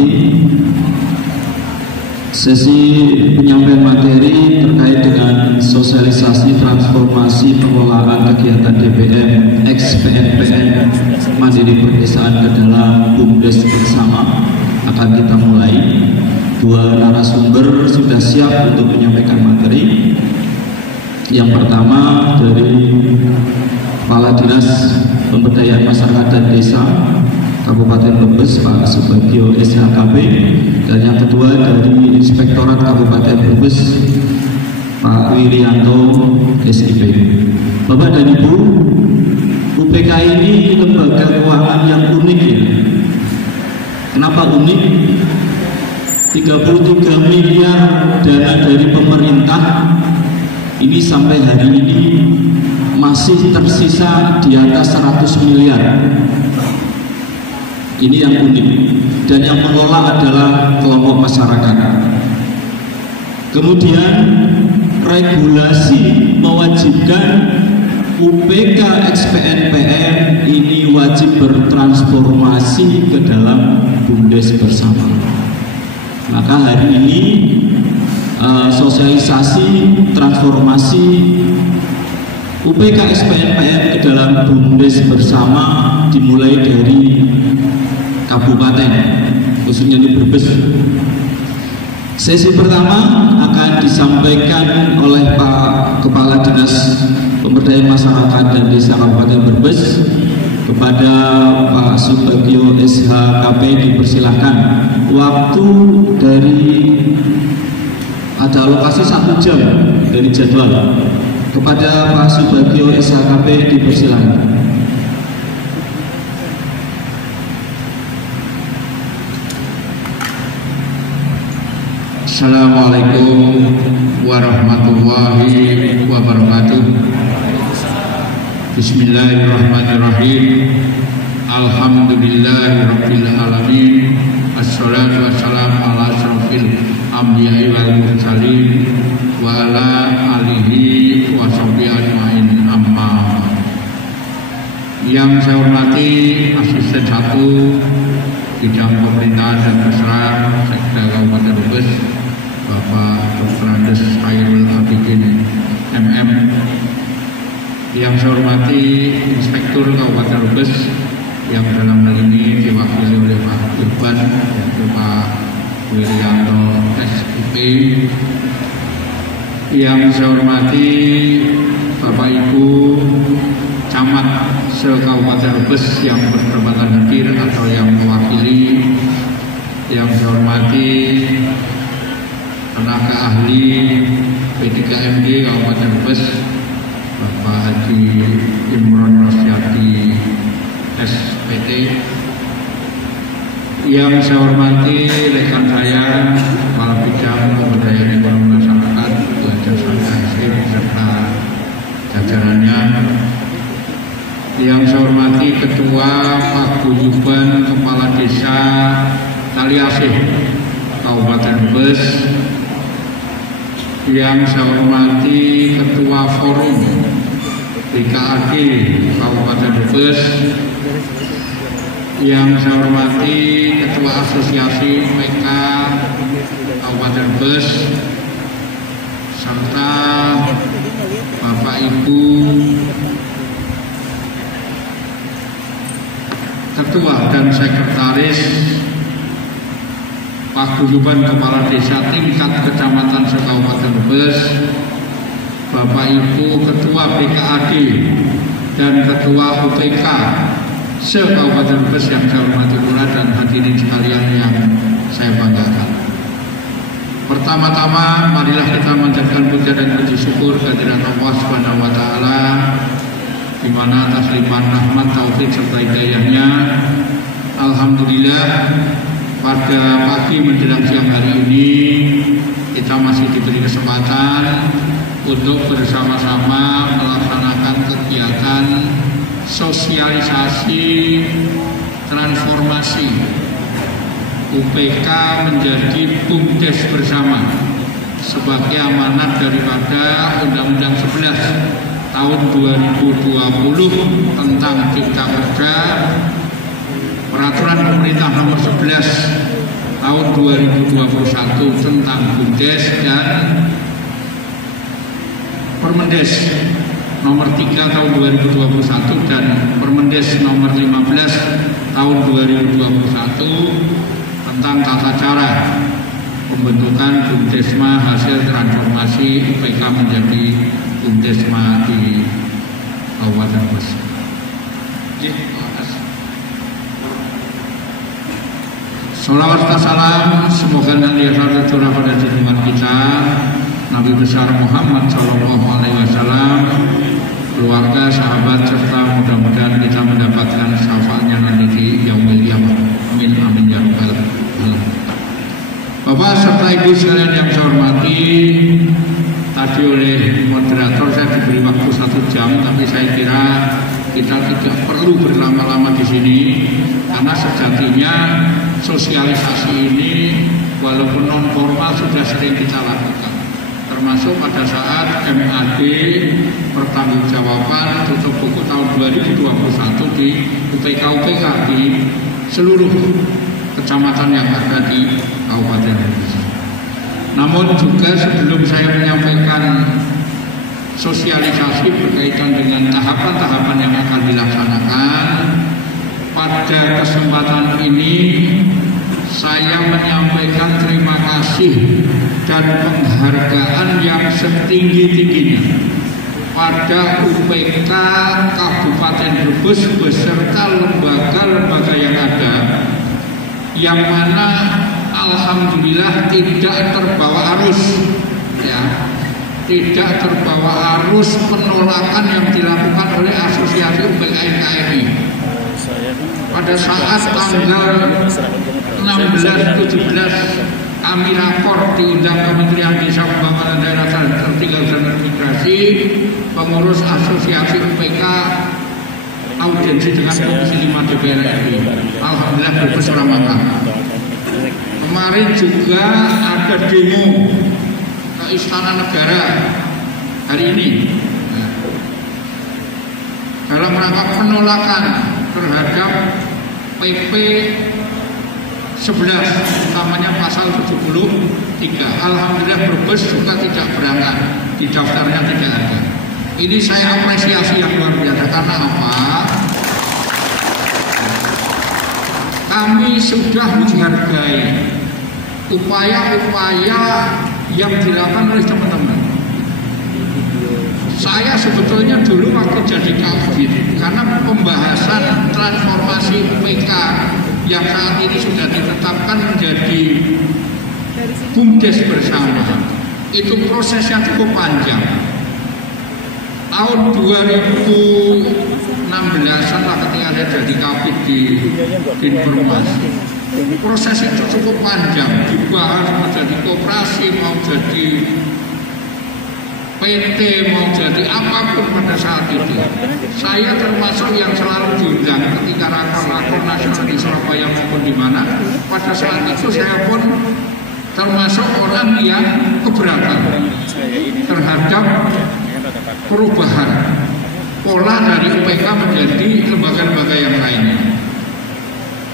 hormati, sesi penyampaian materi terkait dengan sosialisasi transformasi pengelolaan kegiatan DPM ex-PNPM Mandiri Perdesaan ke dalam BUMDes bersama akan kita mulai. Dua narasumber sudah siap untuk menyampaikan materi. Yang pertama dari Kepala Dinas Pemberdayaan Masyarakat dan Desa Kabupaten Brebes, Pak Subagio SHKP, dan yang kedua dari Inspektorat Kabupaten Brebes, Pak Wirianto SIP. Bapak dan Ibu, UPK ini lembaga keuangan yang unik ya. Kenapa unik? 33 miliar dana dari pemerintah ini sampai hari ini masih tersisa di atas 100 miliar. Ini yang unik, dan yang mengelola adalah kelompok masyarakat. Kemudian regulasi mewajibkan UPK ex-PNPM ini wajib bertransformasi ke dalam BUMDes bersama. Maka hari ini sosialisasi transformasi UPK ex-PNPM ke dalam BUMDes bersama dimulai dari kabupaten, khususnya di Brebes. Sesi pertama akan disampaikan oleh Pak Kepala Dinas Pemberdayaan Masyarakat dan Desa Kabupaten Brebes. Kepada Pak Subagio SHKP dipersilahkan. Waktu dari ada alokasi 1 jam dari jadwal. Kepada Pak Subagio SHKP dipersilahkan. Assalamualaikum warahmatullahi wabarakatuh. Bismillahirrahmanirrahim. Alhamdulillahirabbil alamin. Assalatu wassalamu ala asyrofil anbiya'i wal mursalin wa ala alihi wa sahbihi ajmain, amma. Yang saya hormati Asisten 1 Bidang Pemerintahan dan Kesejahteraan Sekda Kabupaten Brebes, Bapak Dr. Andes Khairul Abidin MM. Yang saya hormati Inspektur Kabupaten Brebes yang dalam hal ini diwakili oleh Pak Irban, yaitu Pak Wirianto SIP. Yang saya hormati Bapak Ibu Camat se-Kabupaten Brebes yang berkesempatan hadir atau yang mewakili. Yang saya hormati tenaga ahli P3MD Kabupaten Brebes, Bapak Haji Imron Rosyadi SPT. Yang saya hormati rekan saya Kepala Bidang Pemberdayaan Ekonomi Masyarakat Belajar Syariah serta jajarannya. Yang saya hormati Ketua Paguyuban Kepala Desa Taliasih Kabupaten Brebes. Yang saya hormati Ketua Forum BKAD Kabupaten Brebes. Yang saya hormati Ketua Asosiasi PK Kabupaten Brebes, serta Bapak Ibu Ketua dan Sekretaris Paguyuban Kepala Desa tingkat Kecamatan se-Kabupaten Brebes, Bapak Ibu Ketua BKAD dan Ketua UPK se-Kabupaten Brebes yang saya hormati pula, dan hadirin sekalian yang saya banggakan. Pertama-tama marilah kita manjatkan puja dan puji syukur kehadirat Allah Subhanahu wa taala, di mana atas limpahan rahmat, taufik serta hidayahnya, alhamdulillah pada pagi menjelang siang hari ini kita masih diberi kesempatan untuk bersama-sama melaksanakan kegiatan sosialisasi transformasi UPK menjadi BUMDes bersama sebagai amanat daripada Undang-Undang 11 tahun 2020 tentang Cipta Kerja, Peraturan Pemerintah nomor 11 tahun 2021 tentang BUMDes dan Permendes nomor 3 tahun 2021 dan Permendes nomor 15 tahun 2021 tentang tata cara pembentukan BUMDesma hasil transformasi UPK menjadi BUMDesma di Kabupaten Brebes. Sholawat dan salam semoga senantiasa tercurah pada junjungan kita Nabi besar Muhammad Shallallahu Alaihi Wasallam, keluarga, sahabat, serta mudah-mudahan kita mendapatkan syafaatnya nanti di yaumil qiyamah. Amin amin ya rabbal alamin. Bapak serta ibu sekalian yang saya hormati, tadi oleh moderator saya diberi waktu 1 jam, tapi saya kira kita tidak perlu berlama-lama di sini karena sejatinya sosialisasi ini walaupun non formal sudah sering kita lakukan, termasuk pada saat MAD pertanggungjawaban tutup buku tahun 2021 di UPK di seluruh kecamatan yang ada di Kabupaten Brebes. Namun juga sebelum saya menyampaikan sosialisasi berkaitan dengan tahapan-tahapan yang akan dilaksanakan, pada kesempatan ini saya menyampaikan terima kasih dan penghargaan yang setinggi-tingginya pada UPK Kabupaten Brebes beserta lembaga-lembaga yang ada, yang mana alhamdulillah tidak terbawa arus, ya, tidak terbawa arus penolakan yang dilakukan oleh Asosiasi UPK NKRI. Pada saat tanggal 16-17 kami lapor diundang Kementerian Desa Pembangunan Daerah Tertinggal dan Transmigrasi, pengurus Asosiasi UPK audiensi dengan Komisi 5 DPR RI. Alhamdulillah Brebes ramah. Kemarin juga ada demo ke Istana Negara hari ini dalam rangka penolakan terhadap PP 11, utamanya pasal 73. Alhamdulillah Brebes juga tidak berangkat, di daftarnya tidak ada. Ini saya apresiasi yang luar biasa karena apa? Kami sudah menghargai upaya-upaya yang dilakukan oleh teman-teman. Saya sebetulnya dulu waktu jadi kabit, karena pembahasan transformasi UPK yang saat ini sudah ditetapkan menjadi BUMDes bersama, itu proses yang cukup panjang. Tahun 2016 lah ketika saya jadi kabit di Dinpermas, proses itu cukup panjang, dibahas mau jadi koperasi, mau jadi PT, mau jadi apapun pada saat itu. Saya termasuk yang selalu diundang ketika rakor-rakor nasional di Surabaya maupun di mana. Pada saat itu saya pun termasuk orang yang keberatan terhadap perubahan pola dari UPK menjadi lembaga-lembaga yang lainnya.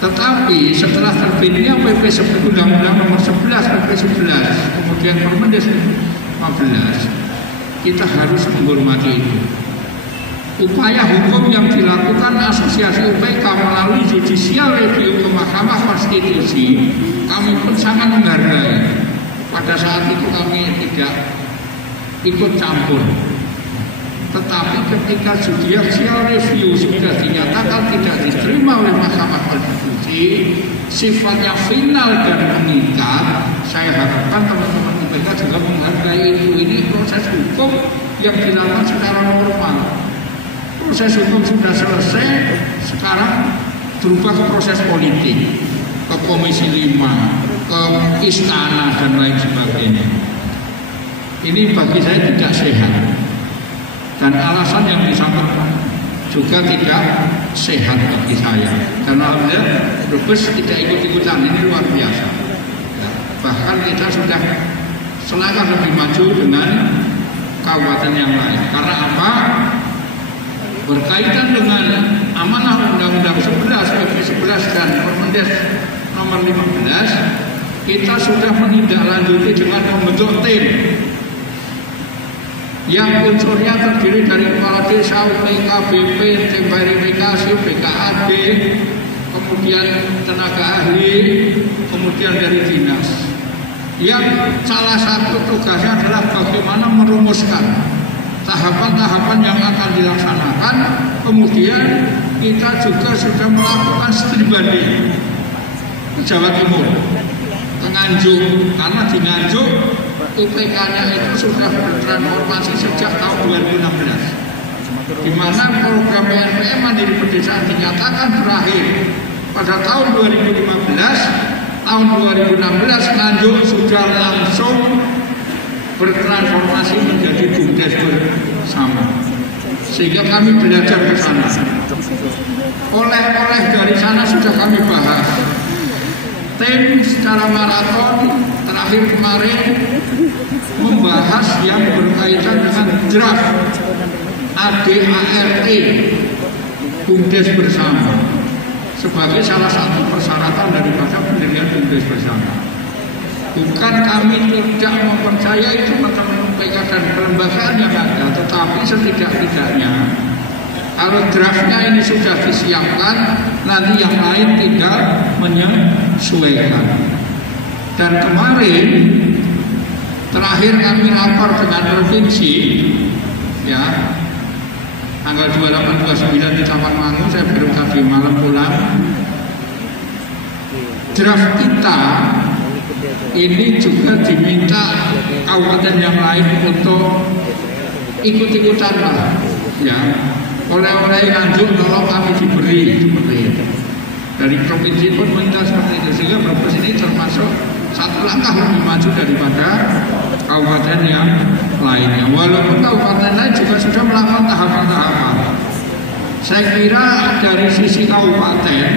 Tetapi setelah terbitnya PP Undang-Undang nomor 11, PP 11, kemudian Permendes 15, kita harus menghormati itu. Upaya hukum yang dilakukan Asosiasi UPK melalui judicial review ke Mahkamah Konstitusi, kami pun sangat menghargai. Pada saat itu kami tidak ikut campur. Tetapi ketika judicial review sudah dinyatakan tidak diterima oleh Mahkamah Konstitusi, sifatnya final dan mengikat, saya harapkan teman-teman UPK juga menghargai itu. Ini proses hukum yang dilakukan secara normal. Proses hukum sudah selesai, sekarang berubah ke proses politik, ke Komisi 5, ke Istana dan lain sebagainya. Ini bagi saya tidak sehat. Dan alasan yang disampaikan juga tidak sehat bagi saya. Dan alhamdulillah Brebes tidak ikut-ikutan, ini luar biasa. Ya, bahkan kita sudah selangkah lebih maju dengan kabupaten yang lain. Karena apa? Berkaitan dengan amanah Undang-Undang 11, PP 11 dan Permendes nomor 15, kita sudah menindaklanjuti dengan membentuk tim yang unsurnya terdiri dari kepala desa, UPK, BP, tim verifikasi, BKAD, kemudian tenaga ahli, kemudian dari dinas. Yang salah satu tugasnya adalah bagaimana merumuskan tahapan-tahapan yang akan dilaksanakan. Kemudian kita juga sudah melakukan studi banding di Jawa Timur, ke Nganjuk, karena di Nganjuk UPK-nya itu sudah bertransformasi sejak tahun 2016, di mana program PNPM Mandiri Pedesaan dinyatakan berakhir pada tahun 2015. Tahun 2016 Nganjuk sudah langsung bertransformasi menjadi BUMDes bersama, sehingga kami belajar ke sana. Oleh-oleh dari sana sudah kami bahas. Tim secara maraton terakhir kemarin membahas yang berkaitan dengan draft ADART BUMDes bersama sebagai salah satu persyaratan daripada pendirian BUMDes bersama. Bukan kami tidak mempercayai teman-teman UPK dan kelembagaan yang ada, tetapi setidak-tidaknya kalau draftnya ini sudah disiapkan, nanti yang lain tinggal menyesuaikan. Dan kemarin terakhir kami lapor dengan provinsi, ya, tanggal 28-29 di Tawangmangu, saya baru tadi malam pulang. Draft kita ini juga diminta kabupaten yang lain untuk ikut-ikutan lah, ya. Oleh-oleh Nganjuk tolong kami diberi seperti itu. Dari provinsi pun minta seperti itu, sehingga Brebes ini termasuk satu langkah lebih maju daripada kabupaten yang lainnya. Walaupun kabupaten lain juga sudah melakukan tahapan-tahapan. Saya kira dari sisi kabupaten,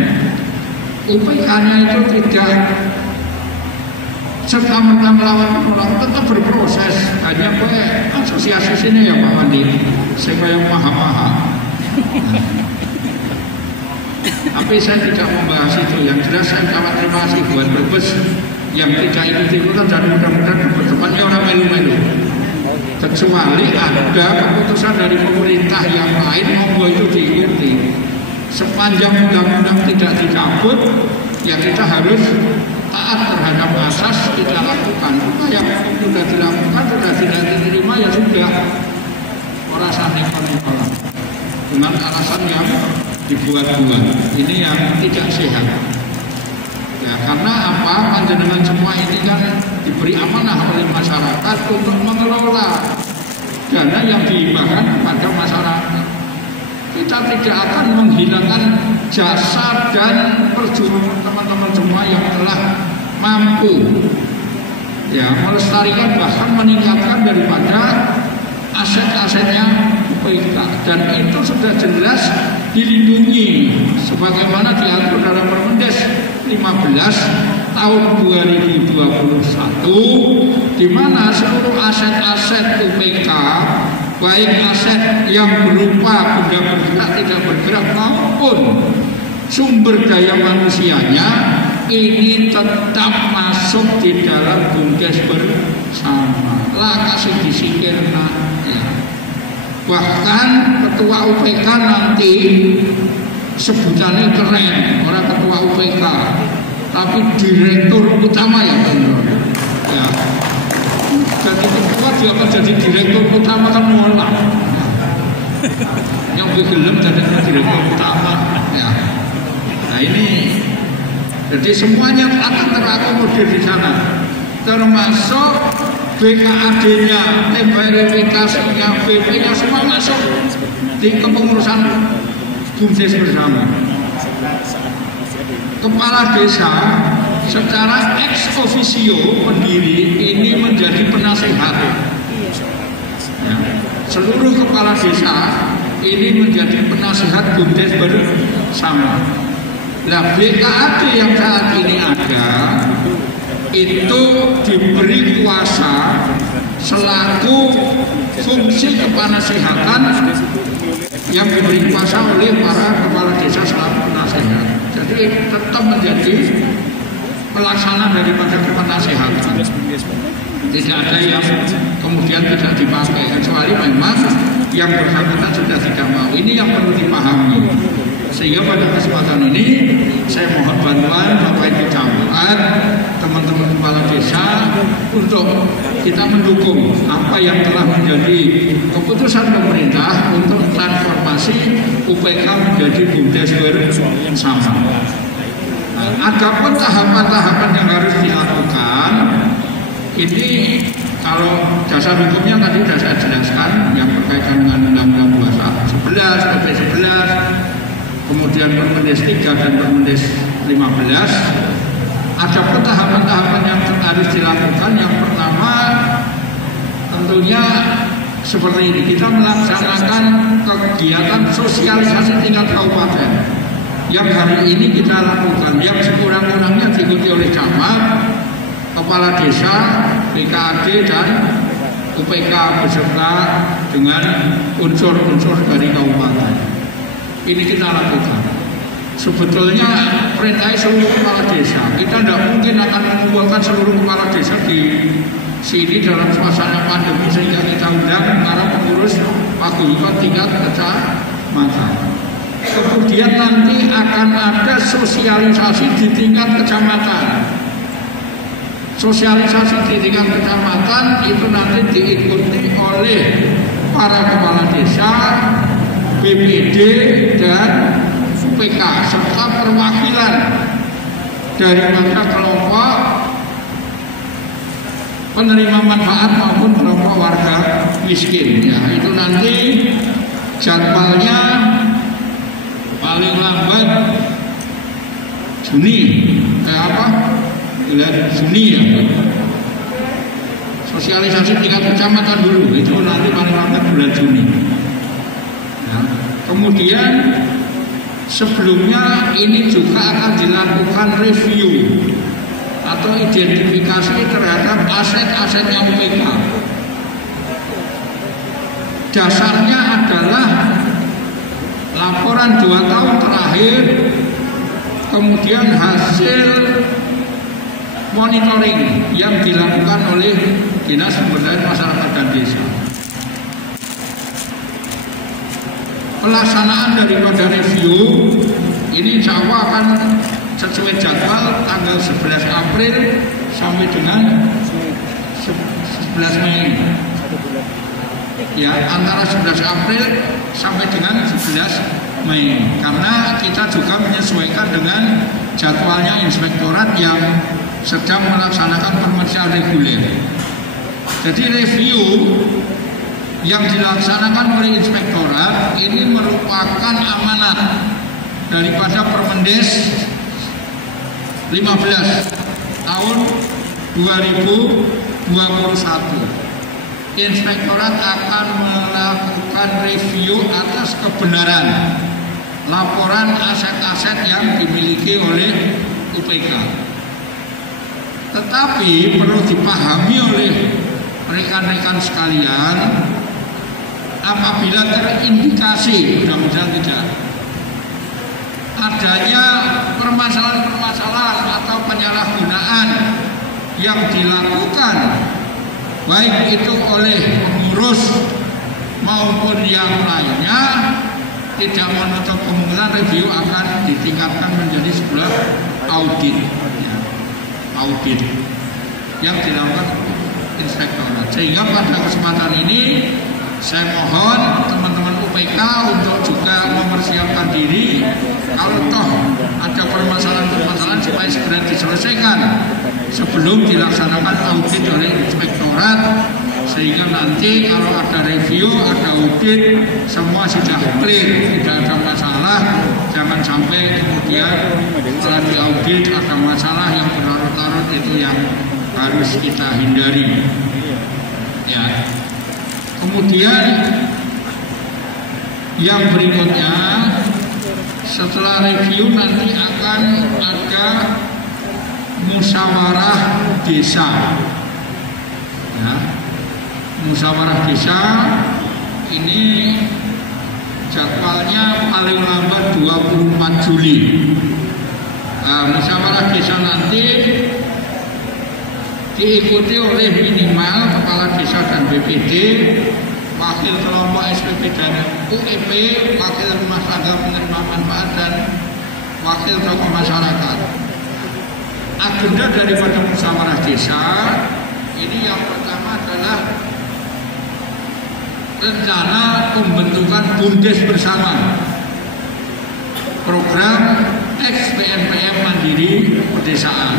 UPK-nya itu tidak serta-merta melawan penolakan, tetap berproses. Hanya asosiasi sini ya Pak Wandi, saya yang mahal-mahal. Tapi saya tidak membahas itu. Yang jelas saya ucapkan terima kasih buat Brebes yang tidak ikut-ikutan, dan mudah-mudahan ke depannya orang melu-melu. Kecuali ada keputusan dari pemerintah yang lain, monggo itu diikuti. Sepanjang undang-undang tidak dicabut, ya kita harus taat terhadap asas kita lakukan. Yang sudah dilakukan, sudah tidak diterima, ya sudah. Orang sanekon-nekon dengan alasan yang dibuat-buat. Ini yang tidak sehat. Ya, karena apa? Panjenengan semua ini kan diberi amanah oleh masyarakat untuk mengelola dana yang dihibahkan kepada masyarakat. Kita tidak akan menghilangkan jasa dan perjuangan teman-teman semua yang telah mampu, ya, melestarikan bahkan meningkatkan daripada aset-asetnya UPK, dan itu sudah jelas dilindungi sebagaimana diatur dalam Permendes 15 tahun 2021, di mana seluruh aset-aset UPK, baik aset yang berupa benda bergerak, tidak bergerak, maupun sumber daya manusianya, ini tetap masuk di dalam BUMDes bersama. Lah kasih disingkirkan, ya. Bahkan ketua UPK nanti sebutannya keren, orang ketua UPK, tapi direktur utama ya benar. Ya. Jadi ketua dia akan jadi direktur utama kan nolak. Yang gelem jadi direktur utama, ya. Nah ini, jadi semuanya akan terakomodir di sana, termasuk BKAD-nya, verifikasinya, BP-nya, semua masuk di kepengurusan BUMDes bersama. Kepala desa secara ex officio pendiri ini menjadi penasehat. Ya. Seluruh kepala desa ini menjadi penasehat BUMDes bersama. Nah, BKAD yang saat ini ada itu diberi kuasa selaku fungsi kepanasehatan yang diberi kuasa oleh para kepala desa selaku penasehat. Jadi tetap menjadi pelaksanaan daripada penasihat. Tidak ada yang kemudian tidak dipakai, kecuali memang yang bersangkutan sudah tidak mau. Ini yang perlu dipahami. Sehingga pada kesempatan ini saya mohon bantuan Bapak Ibu Camat, teman-teman kepala desa untuk kita mendukung apa yang telah menjadi keputusan pemerintah untuk transformasi UPK menjadi BUMDes bersama. Adapun tahapan-tahapan yang harus dilakukan ini, kalau dasar hukumnya tadi sudah saya jelaskan, yang berkaitan dengan Undang-Undang 11, PP 11, kemudian Permendes 3 dan Permendes 15. Ada tahapan-tahapan yang harus dilakukan. Yang pertama tentunya seperti ini, kita melaksanakan kegiatan sosialisasi tingkat kabupaten yang hari ini kita lakukan, yang sekurang-kurangnya diikuti oleh camat, kepala desa, BKAD dan UPK beserta dengan unsur-unsur dari kabupaten. Ini kita lakukan. Sebetulnya perintah seluruh kepala desa. Kita tidak mungkin akan mengumpulkan seluruh kepala desa di sini dalam suasana pandemi, sehingga kita undang para pengurus paguyuban tingkat kecamatan. Kemudian nanti akan ada sosialisasi di tingkat kecamatan. Sosialisasi di tingkat kecamatan itu nanti diikuti oleh para kepala desa, BPD dan UPK serta perwakilan dari masa kelompok penerima manfaat maupun kelompok warga miskin. Ya, itu nanti jadwalnya paling lambat Juni. Juni ya. Sosialisasi tingkat kecamatan dulu, itu nanti paling lambat bulan Juni. Ya. Kemudian sebelumnya ini juga akan dilakukan review atau identifikasi terhadap aset-asetnya UPK. Dasarnya adalah laporan 2 tahun terakhir, kemudian hasil monitoring yang dilakukan oleh Dinas Pemberdayaan Masyarakat dan Desa. Pelaksanaan daripada review ini insya Allah akan sesuai jadwal tanggal 11 April sampai dengan 11 Mei. Ya, antara 11 April sampai dengan 11 Mei. Karena kita juga menyesuaikan dengan jadwalnya inspektorat yang sedang melaksanakan pemeriksaan reguler. Jadi review yang dilaksanakan oleh inspektorat ini merupakan amanat daripada Permendes 15 tahun 2021. Inspektorat akan melakukan review atas kebenaran laporan aset-aset yang dimiliki oleh UPK. Tetapi perlu dipahami oleh rekan-rekan sekalian, apabila terindikasi, mudah-mudahan tidak, adanya permasalahan-permasalahan atau penyalahgunaan yang dilakukan baik itu oleh pengurus maupun yang lainnya, tidak menutup kemungkinan review akan ditingkatkan menjadi sebuah audit. Audit yang dilakukan inspektorat. Sehingga pada kesempatan ini saya mohon teman-teman UPK untuk juga mempersiapkan diri, kalau toh ada permasalahan-permasalahan supaya segera diselesaikan sebelum dilaksanakan audit oleh inspektorat, sehingga nanti kalau ada review, ada audit, semua sudah clear, tidak ada masalah. Jangan sampai kemudian setelah diaudit ada masalah yang berlarut-larut, itu yang harus kita hindari. Ya. Kemudian yang berikutnya, setelah review nanti akan ada musyawarah desa. Ya. Musyawarah desa ini jadwalnya paling lambat 24 Juli. Musyawarah desa nanti diikuti oleh minimal kepala desa dan BPD, wakil kelompok SPP dan UEP, wakil rumah tangga penerima manfaat dan wakil tokoh masyarakat. Agenda daripada musyawarah desa ini yang pertama adalah rencana pembentukan BUMDes bersama, program ex-PNPM Mandiri Pedesaan,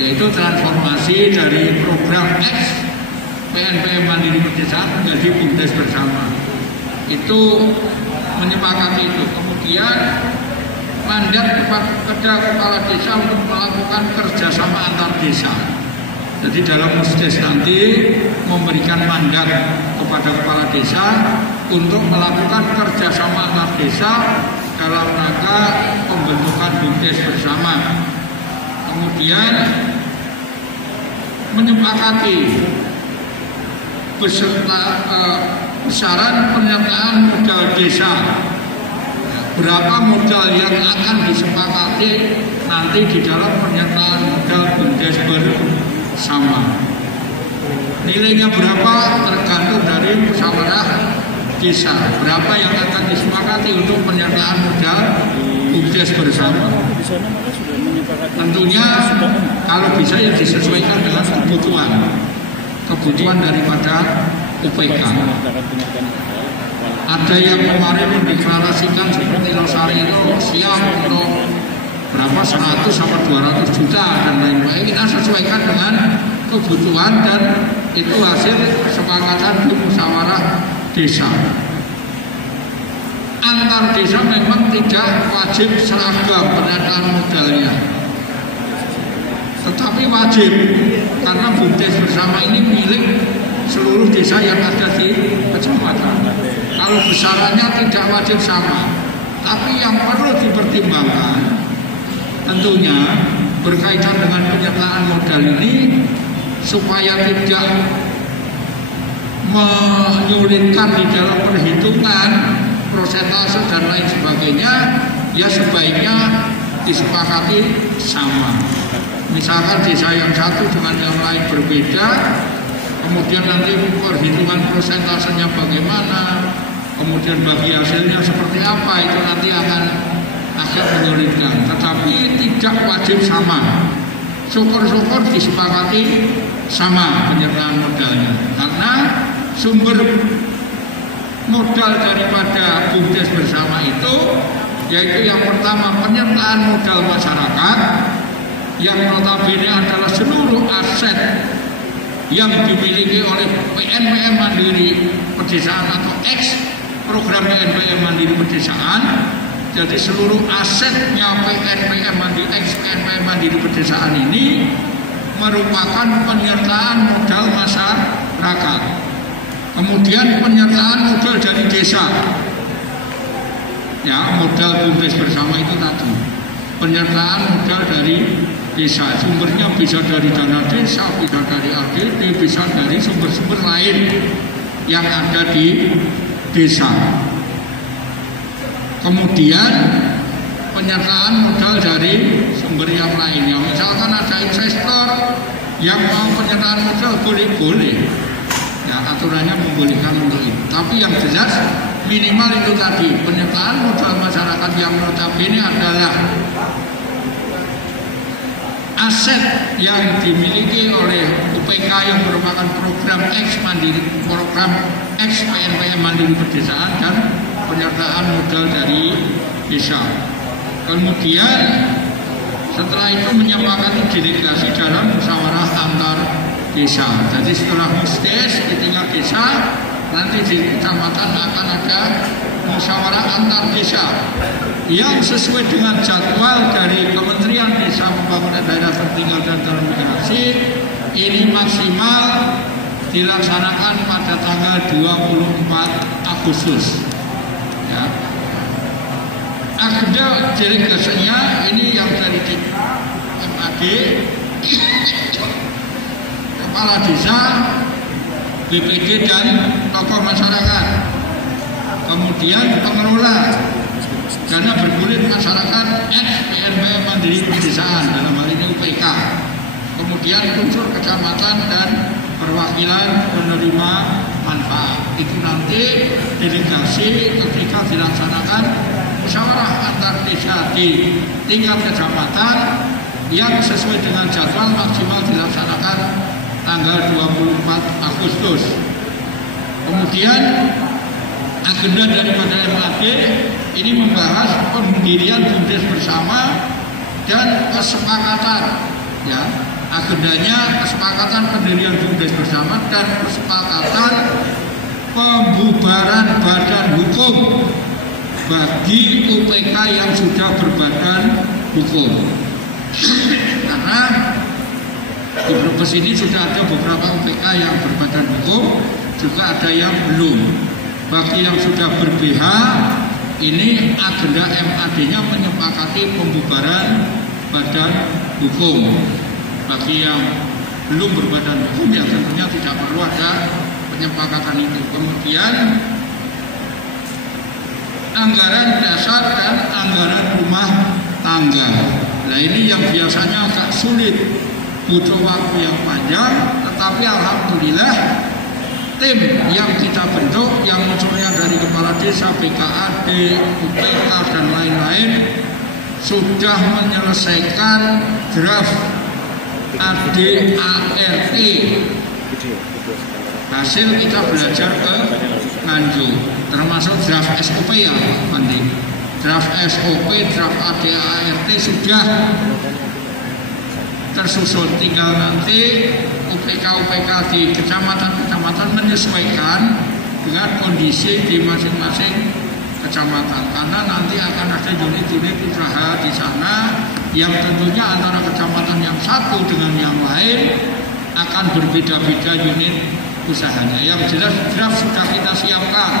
yaitu transformasi dari program ex-PNPM Mandiri Pedesaan menjadi BUMDes bersama. Itu menyepakati itu. Kemudian mandat kepada kepala desa untuk melakukan kerjasama antar desa. Jadi dalam musdes nanti memberikan mandat kepada kepala desa untuk melakukan kerjasama antar desa dalam rangka pembentukan BUMDes bersama. Kemudian menyepakati besaran penyertaan modal desa. Berapa modal yang akan disepakati nanti di dalam penyertaan modal BUMDes bersama. Nilainya berapa tergantung dari musyawarah desa. Berapa yang akan disepakati untuk penyertaan modal BUMDes bersama. Tentunya kalau bisa ya disesuaikan dengan kebutuhan daripada UPK. Ada yang kemarin mendeklarasikan seperti Losari itu siap untuk berapa 100 sampai 200 juta dan lain-lain. Kita sesuaikan dengan kebutuhan dan itu hasil kesepakatan di musyawarah desa. Antar desa memang tidak wajib seragam pendataan modalnya, tetapi wajib karena BUMDes bersama ini milik seluruh desa yang ada di kecamatan. Kalau besarannya tidak wajib sama, tapi yang perlu dipertimbangkan tentunya berkaitan dengan penyertaan modal ini supaya tidak menyulitkan di dalam perhitungan prosentase dan lain sebagainya, ya sebaiknya disepakati sama. Misalkan desa yang satu dengan yang lain berbeda, kemudian nanti perhitungan prosentasenya bagaimana, kemudian bagi hasilnya seperti apa, itu nanti akan agak menyulitkan. Tetapi tidak wajib sama. Syukur-syukur disepakati sama penyertaan modalnya, karena sumber modal daripada BUMDes bersama itu yaitu yang pertama penyertaan modal masyarakat yang notabene adalah seluruh aset yang dimiliki oleh PNPM Mandiri Pedesaan atau ex program PNPM Mandiri Pedesaan. Jadi seluruh asetnya PNPM Mandiri, ex PNPM Mandiri Pedesaan ini merupakan penyertaan modal masyarakat. Kemudian penyertaan modal dari desa, ya modal BUMDes bersama itu tadi. Penyertaan modal dari desa, sumbernya bisa dari dana desa, bisa dari ADD, bisa dari sumber-sumber lain yang ada di desa. Kemudian penyertaan modal dari sumber yang lainnya. Misalkan ada investor yang mau penyertaan modal boleh-boleh. Ya, aturannya membolehkan untuk itu. Tapi yang jelas minimal itu tadi, penyertaan modal masyarakat yang notabene adalah aset yang dimiliki oleh UPK yang merupakan program ex PNPM Mandiri Pedesaan dan penyertaan modal dari desa. Kemudian setelah itu menyepakati delegasi dalam musyawarah antar desa. Jadi setelah musdes di tingkat desa, nanti di kecamatan akan ada musyawarah antar desa yang sesuai dengan jadwal dari Kementerian Desa Pembangunan Daerah Tertinggal dan Transmigrasi. Ini maksimal dilaksanakan pada tanggal 24 Agustus. Ya. Agenda delegasinya ini yang dari MAD, kepala desa, BPD dan tokoh masyarakat, kemudian pengelola dana bergulir masyarakat PNPM Mandiri Pedesaan, dalam hal ini UPK. Kemudian unsur kecamatan dan perwakilan penerima manfaat. Itu nanti delegasi ketika dilaksanakan musyawarah antar desa di tingkat kecamatan yang sesuai dengan jadwal maksimal dilaksanakan tanggal 24 Agustus. Kemudian agenda daripada MAD ini membahas pendirian BUMDes bersama dan kesepakatan, ya, agendanya kesepakatan pendirian BUMDes bersama dan kesepakatan pembubaran badan hukum bagi UPK yang sudah berbadan hukum. Karena di Brebes ini sudah ada beberapa UPK yang berbadan hukum, juga ada yang belum. Bagi yang sudah ber-BH, ini agenda MAD-nya menyepakati pembubaran badan hukum. Bagi yang belum berbadan hukum, ya tentunya tidak perlu ada penyepakatan itu. Kemudian anggaran dasar dan anggaran rumah tangga. Nah, ini yang biasanya agak sulit, butuh waktu yang panjang, tetapi alhamdulillah tim yang kita bentuk yang unsurnya dari kepala desa, BKAD, UPK dan lain-lain sudah menyelesaikan draft ADART. Hasil kita belajar ke Nganjuk, termasuk draft SOP ya Pak Bandi. Draft SOP, draft ADART sudah tersusun, tinggal nanti UPK-UPK di kecamatan-kecamatan menyesuaikan dengan kondisi di masing-masing kecamatan, karena nanti akan ada unit-unit usaha di sana yang tentunya antara kecamatan yang satu dengan yang lain akan berbeda-beda unit usahanya. Yang jelas draft sudah kita siapkan,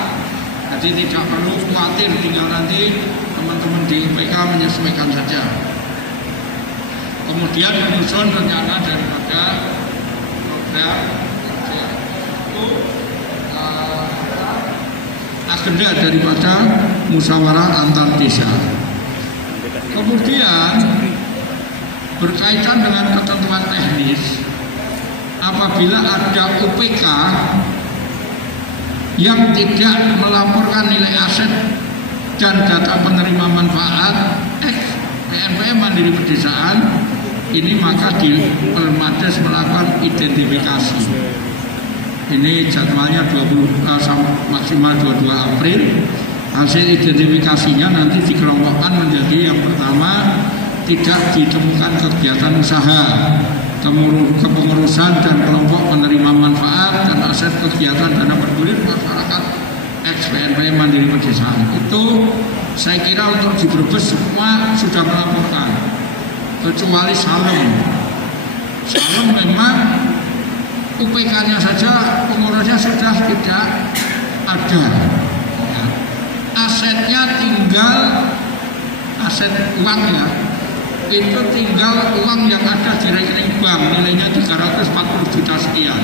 jadi tidak perlu khawatir, tinggal nanti teman-teman di UPK menyesuaikan saja. Kemudian menyusun rencana daripada program agenda daripada musyawarah antar desa. Kemudian berkaitan dengan ketentuan teknis, apabila ada UPK yang tidak melaporkan nilai aset dan data penerima manfaat PNPM Mandiri Pedesaan, ini maka di Permades melakukan identifikasi. Ini jadwalnya maksimal 22 April. Hasil identifikasinya nanti dikelompokkan menjadi yang pertama, tidak ditemukan kegiatan usaha, kepengurusan dan kelompok penerima manfaat dan aset kegiatan dana bergulir masyarakat PNPM Mandiri Pedesaan. Itu saya kira untuk di Brebes semua sudah melaporkan, kecuali Salem. Salem memang UPK-nya saja, pengurusnya sudah tidak ada. Ya. Asetnya tinggal aset uang, ya, itu tinggal uang yang ada di rekening bank, nilainya 340 juta sekian.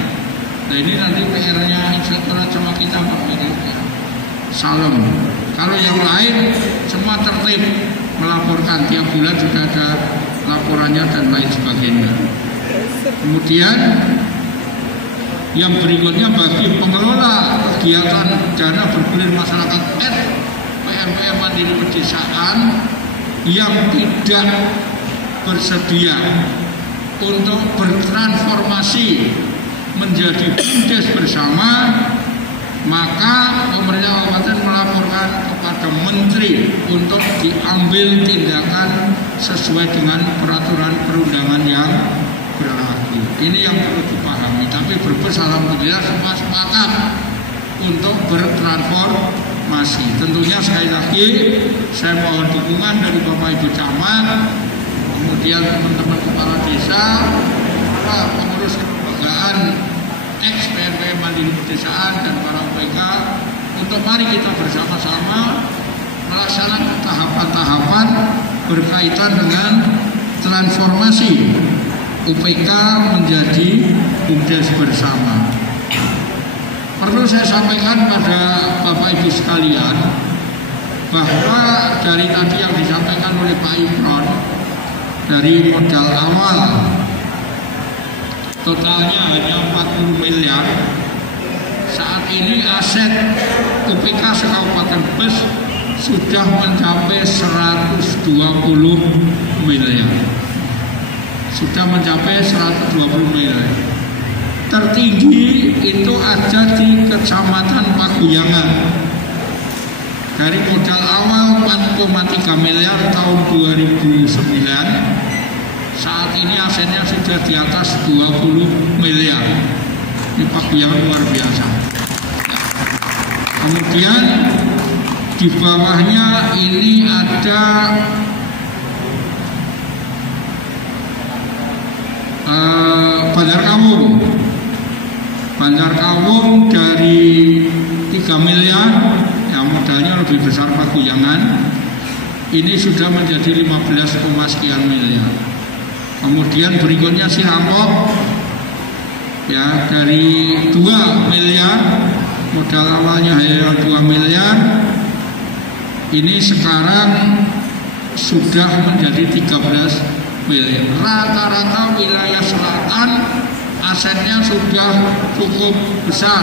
Nah, ini nanti PR-nya inspektorat sama kita Pak ya. Salem. Kalau yang lain semua tertib melaporkan, tiap bulan sudah ada laporannya dan lain sebagainya. Kemudian yang berikutnya, bagi pengelola kegiatan dana bergulir masyarakat PNPM Mandiri Pedesaan yang tidak bersedia untuk bertransformasi menjadi BUMDes bersama, maka pemerintah kabupaten melaporkan kepada menteri untuk diambil tindakan sesuai dengan peraturan perundangan yang berlaku. Ini yang perlu dipahami. Tapi Brebes alhamdulillah semua sepakat untuk bertransformasi. Tentunya sekali lagi saya mohon dukungan dari Bapak Ibu Camat, kemudian teman-teman kepala desa, para pengurus kelembagaan PNPM Mandiri Pedesaan dan para UPK, untuk mari kita bersama-sama melaksanakan tahapan-tahapan berkaitan dengan transformasi UPK menjadi BUMDes bersama. Perlu saya sampaikan pada Bapak Ibu sekalian, bahwa dari tadi yang disampaikan oleh Pak Imron, dari modal awal totalnya hanya 40 miliar. Saat ini aset UPK Kabupaten Brebes sudah mencapai 120 miliar. Sudah mencapai 120 miliar. Tertinggi itu ada di Kecamatan Paguyangan. Dari modal awal 4,3 miliar tahun 2009, saat ini asetnya sudah di atas 20 miliar. Ini Paguyangan luar biasa. Kemudian di bawahnya ini ada Bandar Kawung. Bandar Kawung dari 3 miliar, yang modalnya lebih besar Paguyangan, ini sudah menjadi 15, sekian miliar. Kemudian berikutnya Sirampok, ya, dari 2 miliar, modal awalnya hanya 2 miliar, ini sekarang sudah menjadi 13 miliar. Rata-rata wilayah selatan asetnya sudah cukup besar,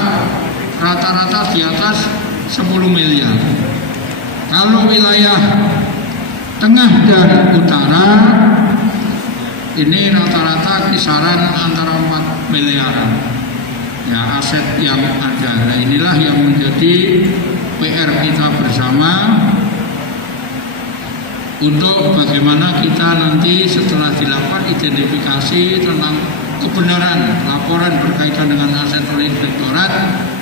rata-rata di atas 10 miliar. Kalau wilayah tengah dan utara ini rata-rata kisaran antara 4 miliar ya aset yang ada. Nah, inilah yang menjadi PR kita bersama untuk bagaimana kita nanti setelah dilakukan identifikasi tentang kebenaran laporan berkaitan dengan aset oleh Direktorat,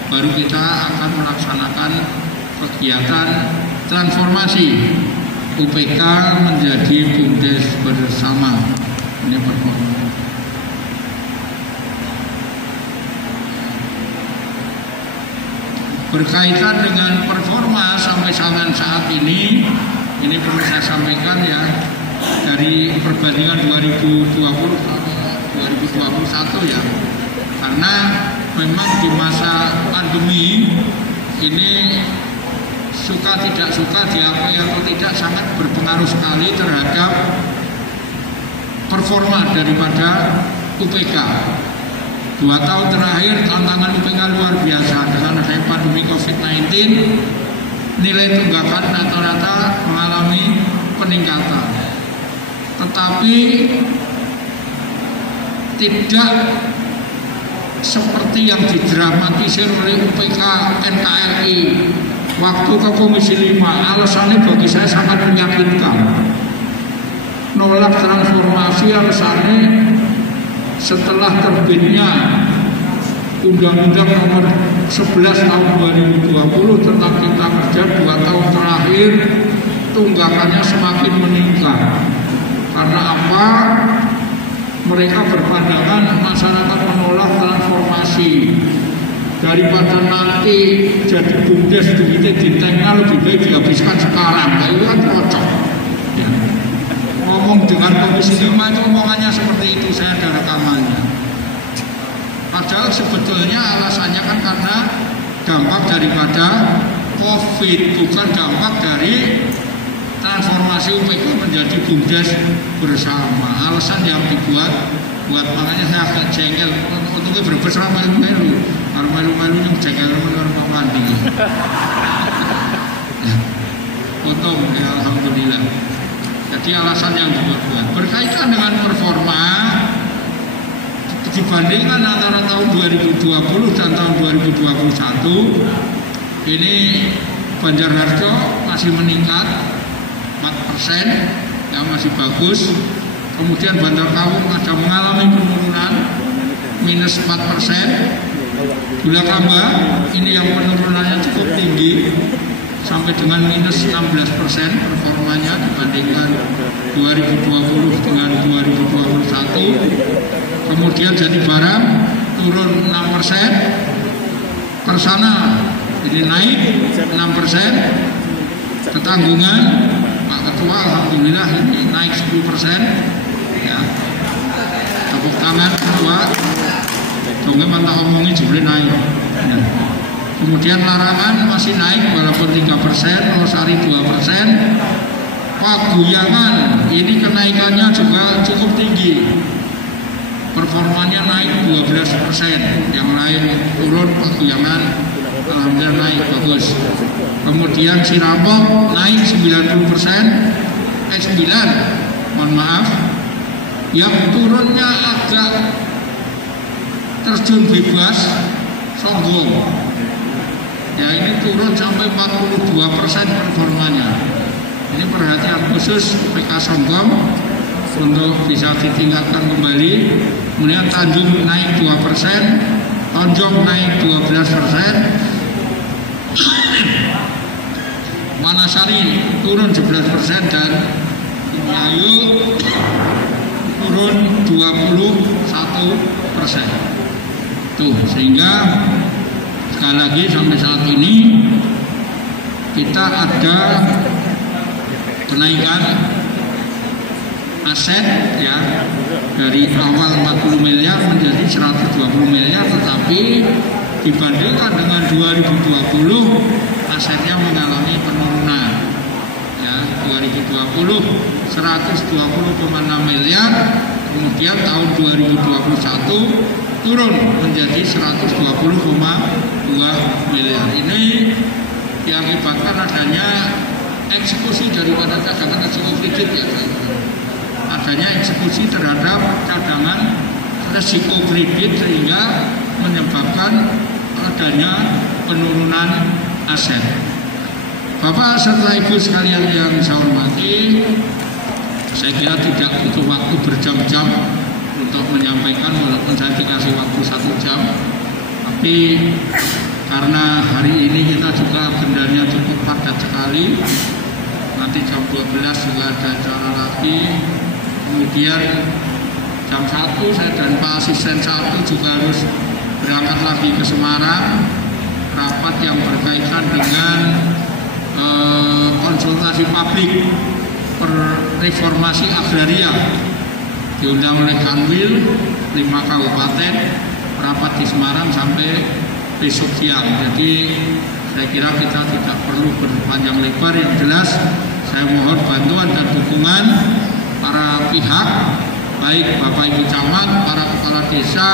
baru kita akan melaksanakan kegiatan transformasi UPK menjadi BUMDes bersama. Ini performa. Berkaitan dengan performa sampai saat ini perlu saya sampaikan ya, dari perbandingan 2020 2021 ya, karena memang di masa pandemi ini suka tidak suka diakui atau tidak sangat berpengaruh sekali terhadap performa daripada UPK. 2 tahun terakhir tantangan UPK luar biasa dengan adanya pandemi COVID-19, nilai tunggakan rata-rata mengalami peningkatan, tetapi tidak seperti yang didramatisir oleh UPK NKRI waktu ke Komisi 5. Alasannya bagi saya sangat menyakitkan. Nolak transformasi alasannya setelah terbitnya Undang-Undang Nomor 11 Tahun 2020 tentang Cipta Kerja, 2 tahun terakhir tunggakannya semakin meningkat. Karena apa? Mereka berpandangan masyarakat menolak transformasi, daripada nanti jadi BUMDes duitnya ditengah, lebih baik dihabiskan sekarang. Nah, itu kan cocok ya. Ngomong dengan Komisi 5 itu omongannya seperti itu, saya ada rekamannya. Padahal sebetulnya alasannya kan karena dampak daripada COVID, bukan dampak dari transformasi UPK menjadi BUMDes bersama. Alasan yang dibuat, makanya saya agak jengkel. Untungnya Brebes melu-melu, kalau melu-melu yang jengkel menurut Pak Wandi. Untung ya, alhamdulillah. Jadi alasan yang dibuat berkaitan dengan performa dibandingkan antara tahun 2020 dan tahun 2021, ini Banjarharjo masih meningkat 4%, yang masih bagus. Kemudian Bandar Kawung ada mengalami penurunan minus 4%. Bulakamba ini yang penurunannya cukup tinggi sampai dengan minus 16% performanya dibandingkan 2020 dengan 2021. Kemudian Jati Barang turun 6%. Persana ini naik 6%. Ketanggungan Pak Ketua alhamdulillah ini naik 10% ya. Tepuk tangan Ketua. Dongeng mantap omongnya juga naik ya. Kemudian larangan masih naik walaupun 3%, Losari 2%. Paguyangan ini kenaikannya juga cukup tinggi. Performanya naik 12%, yang lain turun, Paguyangan alhamdulillah naik bagus. Kemudian Sirambok naik 90%, 9, mohon maaf. Yang turunnya agak terjun bebas, Songgom. Ya ini turun sampai 42% performanya. Ini perhatian khusus PK Songgom untuk bisa ditingkatkan kembali. Kemudian Tanjung naik 2%, Tonjong naik 12%, Wanasari turun 11% dan Indramayu turun 21%. Tuh, sehingga sekali lagi sampai saat ini kita ada kenaikan aset ya dari awal 40 miliar menjadi 120 miliar, tetapi dibandingkan dengan 2020 asetnya mengalami penurunan ya. 2020 120,6 miliar, kemudian tahun 2021 turun menjadi 120,2 miliar. Ini diakibatkan adanya eksekusi daripada cadangan resiko kredit ya. Adanya eksekusi terhadap cadangan resiko kredit sehingga menyebabkan adanya penurunan aset. Bapak serta Ibu sekalian yang saya hormati, saya kira tidak butuh waktu berjam-jam untuk menyampaikan, walaupun saya dikasih waktu 1 jam, tapi karena hari ini kita juga agendanya cukup padat sekali. Nanti jam 12 juga ada acara lagi. Kemudian jam 1 saya dan Pak Asisten 1 juga harus berangkat lagi ke Semarang, rapat yang berkaitan dengan konsultasi publik reformasi agraria, diundang oleh Kanwil 5 kabupaten, rapat di Semarang sampai besok siang. Jadi saya kira kita tidak perlu berpanjang lebar. Yang jelas saya mohon bantuan dan dukungan para pihak, baik Bapak Ibu Camat, para kepala desa,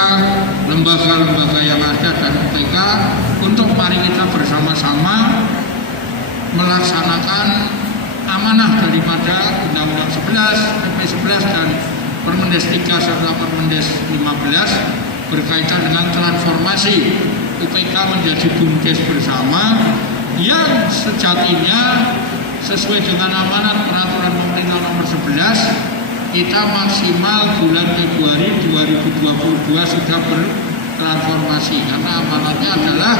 lembaga-lembaga yang ada dan UPK, untuk mari kita bersama-sama melaksanakan amanah daripada Undang-Undang 11, PP 11 dan Permendes 3 serta Permendes 15 berkaitan dengan transformasi UPK menjadi BUMDes bersama yang sejatinya sesuai dengan amanat peraturan pemerintah nomor 11, kita maksimal bulan Februari 2022 sudah bertransformasi, karena amanatnya adalah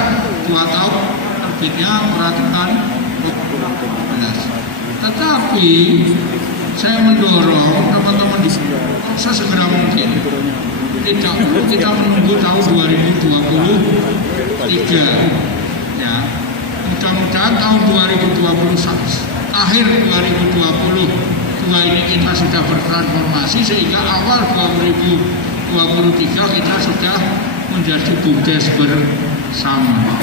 2 tahun terbitnya peraturan 15. Tetapi saya mendorong teman-teman di sini sesegera mungkin, tidak perlu kita menunggu tahun 2023 ya. Mudah-mudahan tahun 2021 akhir 2022 ini kita sudah bertransformasi sehingga awal 2023 kita sudah menjadi BUMDes bersama.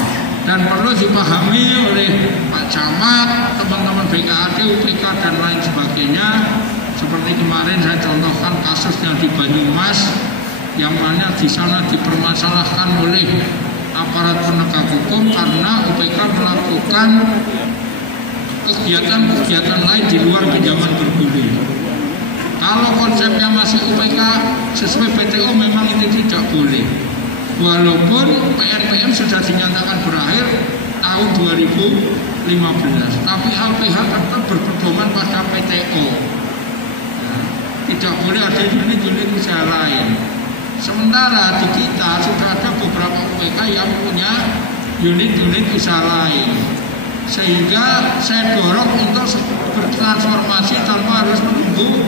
Dan perlu dipahami oleh Pak Camat, teman-teman BKAD, UPK dan lain sebagainya. Seperti kemarin saya contohkan kasusnya di Banyumas, yang mana di sana dipermasalahkan oleh aparat penegak hukum karena UPK melakukan kegiatan-kegiatan lain di luar pinjaman bergulir. Kalau konsepnya masih UPK sesuai PTO memang itu tidak boleh. Walaupun PNPM sudah dinyatakan berakhir tahun 2015, tapi LPH tetap berpedoman pada PTO. Nah, tidak boleh ada unit-unit usaha lain. Sementara di kita sudah ada beberapa UPK yang punya unit-unit usaha lain. Sehingga saya dorong untuk bertransformasi tanpa harus menunggu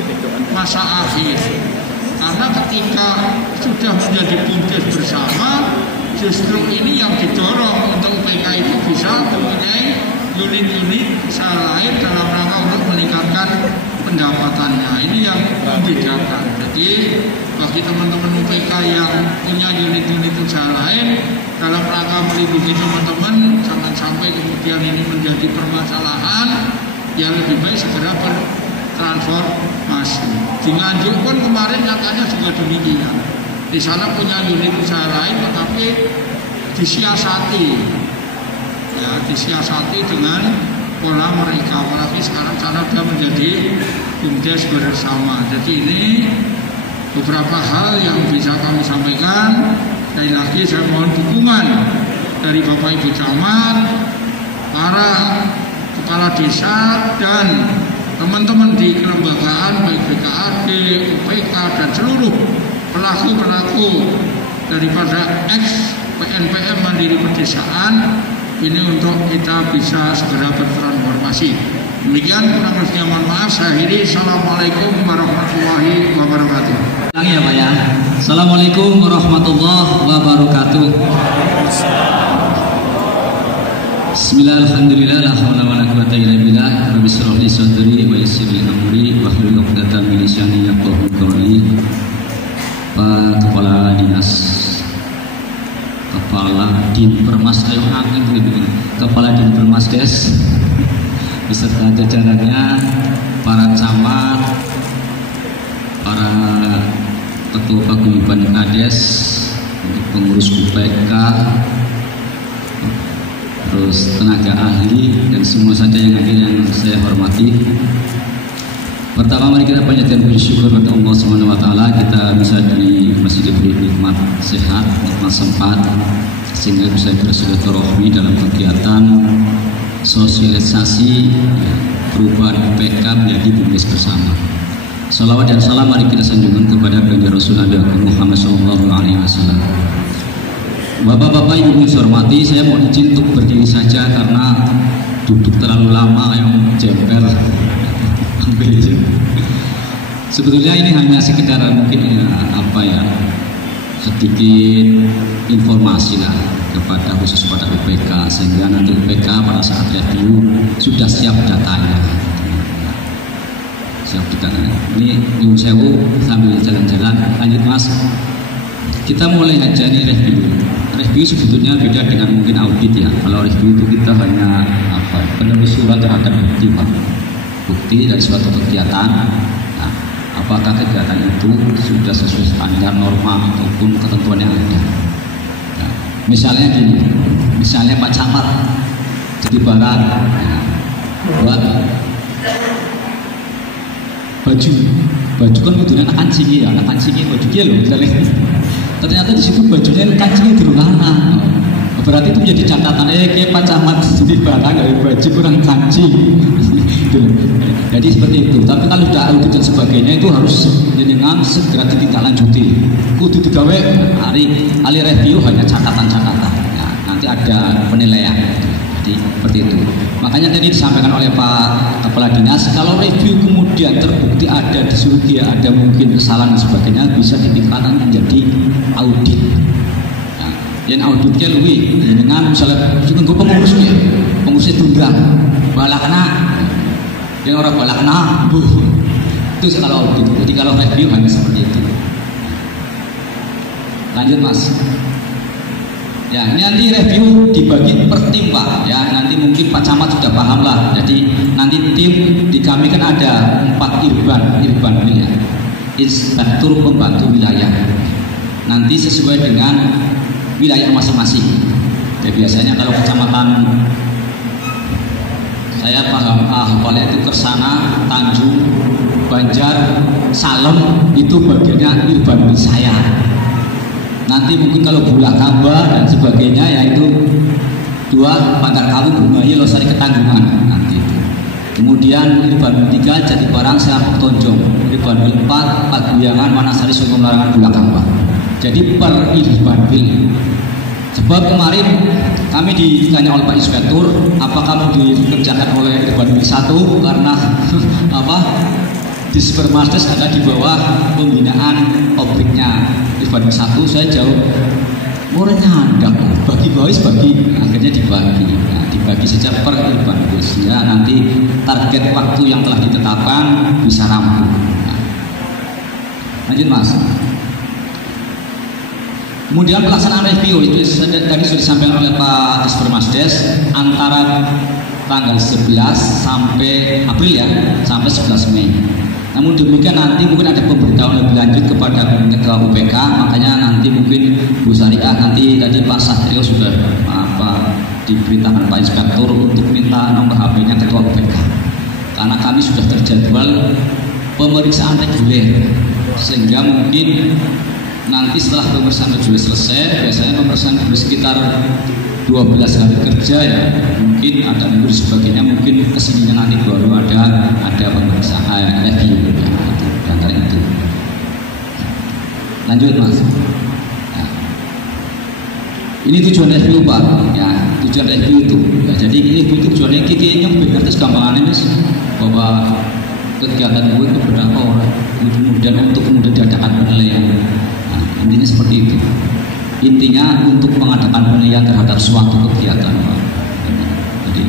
masa akhir. Karena ketika sudah menjadi BUMDes bersama, justru ini yang didorong untuk UPK itu bisa mempunyai unit-unit usaha lain dalam rangka untuk meningkatkan pendapatannya. Ini yang membedakan. Jadi bagi teman-teman UPK yang punya unit-unit usaha lain, dalam rangka melindungi teman-teman, jangan sampai kemudian ini menjadi permasalahan, yang lebih baik segera bertransformasi. Di Nganjuk pun kemarin nyatanya juga demikian. Di sana punya unit usaha lain, tetapi disiasati, ya, disiasati dengan pola mereka. Apalagi sekarang sana sudah menjadi BUMDes bersama. Jadi ini beberapa hal yang bisa kami sampaikan. Sekali lagi saya mohon dukungan dari Bapak Ibu Camat, para kepala desa dan teman-teman di kelembagaan baik BKAD, UPK dan seluruh pelaku-pelaku daripada ex PNPM Mandiri Pedesaan ini untuk kita bisa segera bertransformasi. Demikian, kurang lebihnya mohon maaf. Saya akhiri. Assalamualaikum warahmatullahi wabarakatuh. Ya Pak ya. Assalamualaikum warahmatullahi wabarakatuh. Bismillah, alhamdulillah, la haula wala quwwata illa billah. Rabbi shrah li sadri wa yassir li amri wahlul 'uqdatam min lisani yafqahu qawli. Pak Kepala Dinas, Kepala Dinpermas, Kepala Dinpermasdes beserta jajarannya, para camat, para ketua paguyuban Kades, untuk pengurus UPK, terus tenaga ahli dan semua saja yang hadir yang saya hormati. Pertama, mari kita panjatkan puji syukur kepada Allah Subhanahu wa taala, kita bisa di masjid diberi nikmat sehat, nikmat sempat sehingga bisa bersilaturahmi dalam kegiatan sosialisasi perubahan UPK menjadi BUMDes bersama. Salawat dan salam mari kita sanjungkan kepada baginda Rasul Nabi Muhammad SAW. Bapak-bapak, ibu yang saya hormati, saya mau izin untuk berdiri saja karena duduk terlalu lama yang jempel. Sebetulnya ini hanya sekedar mungkin sedikit informasi lah kepada khusus pada UPK, sehingga nanti UPK pada saat review sudah siap datanya. Siap datanya. Ini Nyun Sewu sambil jalan-jalan. Lanjut Mas. Kita mulai aja nih review. Review sebetulnya beda dengan mungkin audit ya. Kalau review itu kita hanya penelusuran terhadap bukti Pak. Bukti dari suatu kegiatan. Nah, apakah kegiatan itu sudah sesuai standar norma ataupun ketentuan yang ada. Nah, misalnya gini, misalnya Pak Camat jadi barang buat baju kan kudunya anak kancing baju dia loh misalnya. Ternyata di situ bajunya kancingnya di mana? Berarti itu menjadi catatan kayak Pak Camat jadi barang dari baju kurang kancing. Jadi seperti itu. Tapi kalau sudah audit dan sebagainya itu harus dengan segera ditindaklanjuti. Kudu digawe ahli review hanya catatan-catatan. Nah, nanti ada penilaian. Jadi seperti itu. Makanya tadi disampaikan oleh Pak Kepala Dinas, kalau review kemudian terbukti ada disuruhi ada mungkin kesalahan dan sebagainya, bisa ditingkatkan menjadi audit. Nah, yang auditnya lebih dengan misalnya tunggu pengurusnya tunda, balakna, yang orang balakna, itu kalau audit. Jadi kalau review hanya seperti itu. Lanjut Mas. Ya, nanti review dibagi per tim Pak. Ya, nanti mungkin Pak Camat sudah paham lah. Jadi nanti tim di kami kan ada 4 irban ya. Inspektur pembantu wilayah. Nanti sesuai dengan wilayah masing-masing. Ya, biasanya kalau kecamatan saya paham kalau itu Kersana, Tanjung, Banjar, Salem itu bagiannya irban saya. Nanti mungkin kalau Bulak Kamba dan sebagainya yaitu 2 Pagar Kawu, Bungaya, Losari, Ketanggungan nanti itu. Kemudian Irban 3 Jatibarang, Serapuk, Tonjong. Irban 4 Paguyangan, Wanasari, Sungguh Larangan, Bulak Kamba. Jadi per Irban Bil. Sebab kemarin kami ditanya oleh Pak Inspektur, apakah mau dikerjakan oleh Irban Bil 1 karena Dispermasdes ada di bawah pembinaan pabriknya Irban 1. Saya jawab Murahnya ada, bagi boys bagi, akhirnya dibagi, nah, dibagi secara per bungkus ya, nanti target waktu yang telah ditetapkan bisa rampung. Nah, lanjut Mas. Kemudian pelaksanaan review itu tadi sudah disampaikan oleh Pak Isper Masdes antara tanggal 11 sampai April ya, sampai 11 Mei. Namun demikian nanti mungkin ada pemberitahuan lebih lanjut kepada ketua UPK, makanya nanti mungkin Bu Syariah nanti tadi Pak Satrio sudah diberitakan Pak Inspektur untuk minta nomor HP-nya ketua UPK. Karena kami sudah terjadwal pemeriksaan reguler, sehingga mungkin nanti setelah pemeriksaan reguler selesai, biasanya pemeriksaan reguler sekitar 12 hari kerja ya, mungkin ada minggu sebagainya, mungkin kesininya nanti baru ada pemeriksaan review ya, antara itu. Lanjut Mas. Nah, ini tujuan review Pak, ya tujuan review itu. Ya, jadi ini tujuannya kayaknya berarti gampangannya Mas, bahwa kegiatan gue itu berapa orang, kemudian untuk diadakan penilaian. Nah, intinya seperti itu. Intinya untuk mengadakan penilaian terhadap suatu kegiatan, Pak. Jadi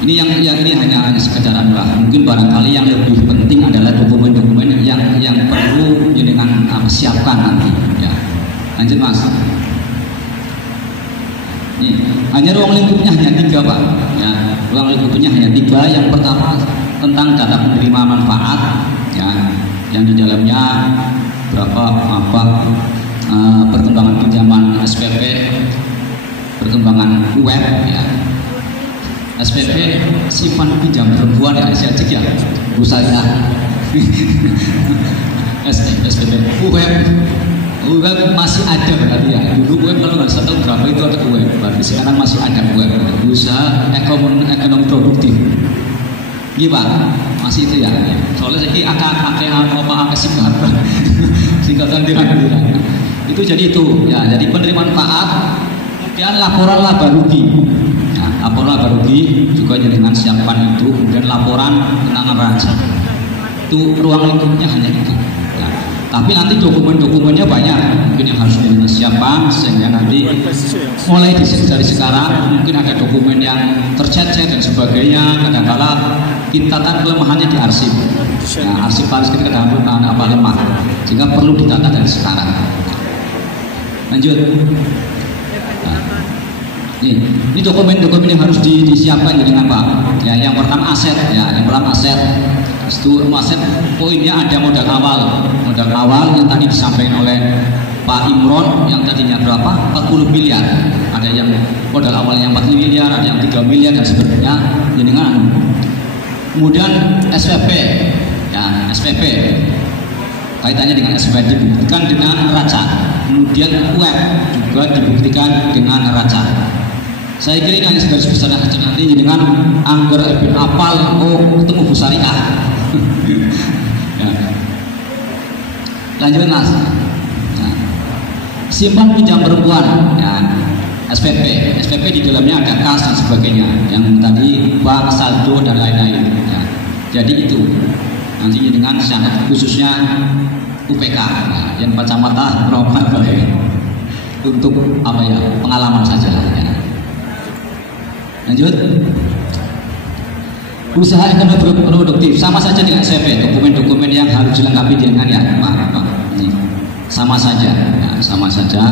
ini hanya sekedar lah. Mungkin barangkali yang lebih penting adalah dokumen-dokumen yang perlu dengan siapkan nanti. Ya, lanjut Mas. Ini hanya ruang lingkupnya hanya 3 Pak. Ya, ruang lingkupnya hanya 3. Yang pertama tentang data penerima manfaat, ya, yang di dalamnya perkembangan pinjaman SPP, perkembangan web ya. SPP simpan pinjam perempuan ya, aja ya. Bu Syariah. SPP web masih ada berarti ya. Dulu web kalau nggak tahu berapa itu ada web, berarti sekarang masih ada web. Usaha ekonomi produktif. Iya Pak, masih itu ya. Soalnya saya apa singkatan kira-kira. Itu jadi itu ya, jadi penerimaan manfaat, kemudian laporan laba rugi. Ya, laporan laba rugi juga dengan siapkan itu, kemudian laporan tentang neraca. Itu ruang lingkupnya hanya itu. Ya. Tapi nanti dokumen-dokumennya banyak, mungkin yang harus disiapkan sehingga nanti mulai dari sekarang mungkin ada dokumen yang tercecer dan sebagainya. Kadang-kala kita kan kelemahannya di arsip. Nah, arsip harus kita kadang-kadang lemah, sehingga perlu ditata dari sekarang. Lanjut. Nah, ini dokumen-dokumen yang harus disiapkan dengan Pak. Ya, yang pertama aset, ya, yang pertama aset. Itu aset poinnya ada modal awal yang tadi disampaikan oleh Pak Imron yang tadinya berapa? 40 miliar. Ada yang modal awalnya 40 miliar, ada yang 3 miliar dan sebagainya. Dengan kemudian SPP, ya SPP kaitannya dengan SPP dibuktikan dengan neraca. Kemudian web juga dibuktikan dengan neraca. Saya kira ini hanya segaris besar saja nanti dengan anggar apal ketemu Bu Syariah. Ya. Lanjut Mas. Nah, simpan pinjam perempuan, ya, SPP di dalamnya ada kas dan sebagainya. Yang tadi bank saldo dan lain-lain. Ya. Jadi itu nanti dengan syarat khususnya UPK, nah, yang kacamata Roman untuk apa ya, pengalaman saja ya. Lanjut. Usaha ekonomi produktif sama saja dengan SPP, dokumen-dokumen yang harus dilengkapi dengan ya Pak. Ini sama saja, ya, sama saja.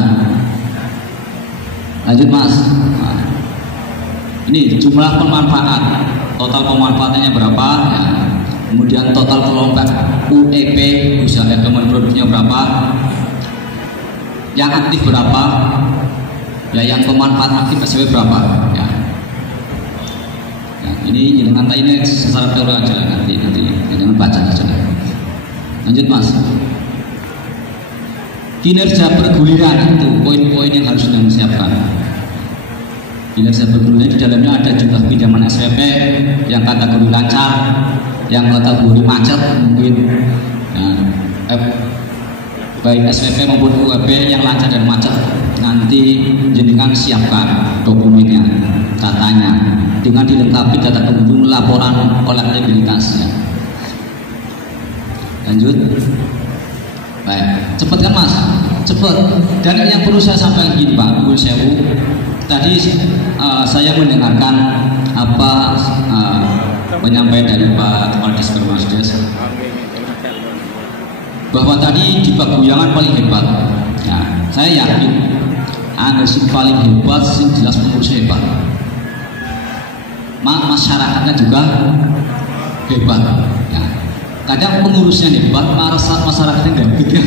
Lanjut Mas. Nah, ini jumlah pemanfaat, total pemanfaatannya berapa? Ya. Kemudian total kelompok UEP, usaha ekonomi produktifnya berapa? Yang aktif berapa? Ya, yang pemanfaat aktif SPP berapa? Ya. Ini jangan ini secara teori aja nanti jangan baca aja. Lanjut Mas. Kinerja perguliran itu poin-poin yang harus disiapkan. Kinerja perguliran di dalamnya ada jumlah pinjaman SPP yang kategori lancar, yang kategori macet mungkin. Ya, baik SPP maupun UEP yang lancar dan macet nanti jenengan siapkan dokumennya, datanya dengan dilengkapi data pengunjung, laporan kolektabilitasnya. Lanjut. Baik. cepet kan Mas, cepet. Dan yang perlu saya sampaikan gini Pak, Nyuwun sewu. Tadi saya mendengarkan apa penyampaian dari Pak Kepala Disperinasdes bahwa tadi di Paguyangan paling hebat. Nah, saya yakin sing paling hebat, sing jelas pengurus hebat. Masyarakatnya juga hebat. Ya. Kadang pengurusnya hebat, masyarakatnya nggak gitu.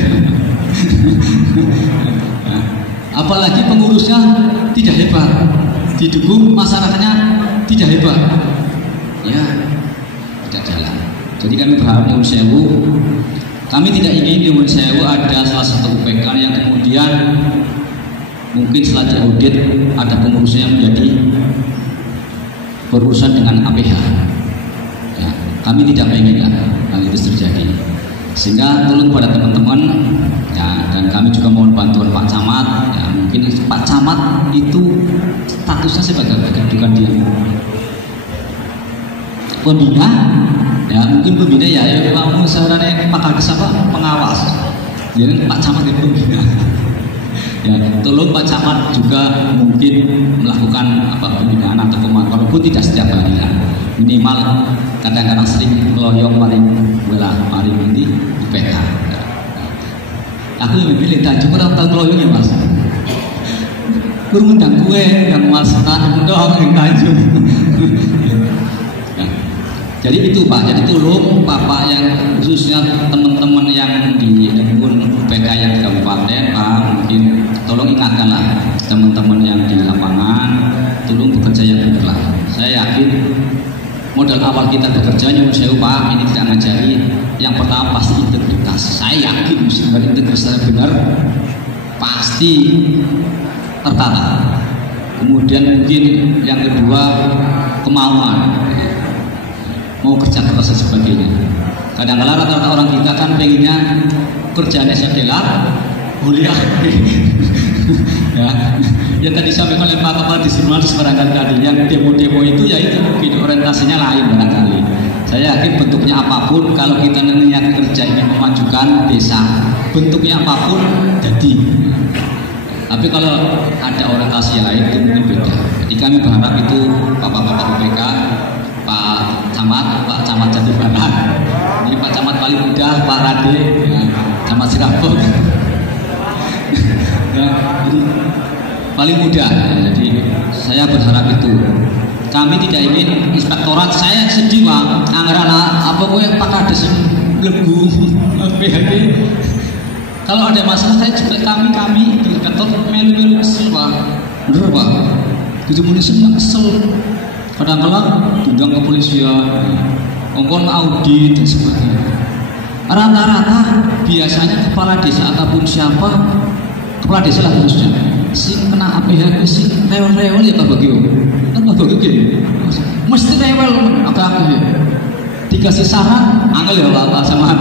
Apalagi pengurusnya tidak hebat, didukung masyarakatnya tidak hebat, ya tidak jalan. Jadi kami berharap Nyuwun sewu, kami tidak ingin Nyuwun sewu ada salah satu UPK yang kemudian mungkin setelah diaudit ada pengurusnya yang menjadi berurusan dengan APH. Ya, kami tidak ingin hal itu terjadi. Sehingga tolong pada teman-teman, ya, dan kami juga mohon bantuan Pak Camat. Ya, mungkin Pak Camat itu statusnya sebagai kedudukan dia pembina, ya mungkin pembina ya memang saudara Pak Kades apa pengawas. Jadi Pak Camat itu pembina. Ya, tolong Pak Camat juga mungkin melakukan pembinaan atau pemantauan, walaupun tidak setiap hari ya. Minimal kadang-kadang sering meloyong paling ini UPK. Aku yang memilih Tanjung orang tahu meloyong ya Mas. Kurang undang kue yang Mas doang yang Tanjung. Ya. Jadi itu Pak, jadi tolong Bapak yang khususnya teman-teman yang di lingkungan UPK yang di kabupaten Pak, mungkin tolong ingatkanlah teman-teman yang di lapangan, tolong bekerja yang benar. Saya yakin modal awal kita bekerja Nyuwun sewu Pak, ini tidak ngajari. Yang pertama pasti integritas. Saya yakin dengan integritas benar pasti tertata. Kemudian mungkin yang kedua kemauan, mau kerja keras dan sebagainya. Kadang-kadang rata-rata orang kita kan pengennya kerjanya adalah kuliah. Ya, yang tadi sampaikan oleh Pak Kepala Disperinasdes barangkali tadi, yang demo-demo itu ya itu mungkin orientasinya lain barangkali. Saya yakin bentuknya apapun, kalau kita niat kerja ingin memajukan desa, bentuknya apapun jadi. Tapi kalau ada orientasi yang lain itu mungkin beda. Jadi kami berharap itu Bapak-bapak UPK, Pak Camat Jati Barat, ini Pak Camat paling muda, Pak Rade, ya, Camat Sirabok. Ya, jadi paling mudah. Jadi saya berharap itu. Kami tidak ingin inspektorat. Saya sedih Pak. Anggaran apa gue Pak Kades lebu PHP. Kalau ada masalah saya juga kami di inspektor melu kesel Pak. Bener Pak. Gitu polisi kesel. Kadang-kadang diundang ke polisian, ngomong audit dan sebagainya. Rata-rata biasanya kepala desa ataupun siapa, kepala desa lah khususnya, si kena APH si rewel-rewel ya Pak Bagio. Kan Pak Bagio gini, mesti rewel apa ya. Dikasih saran, angel ya Pak sama.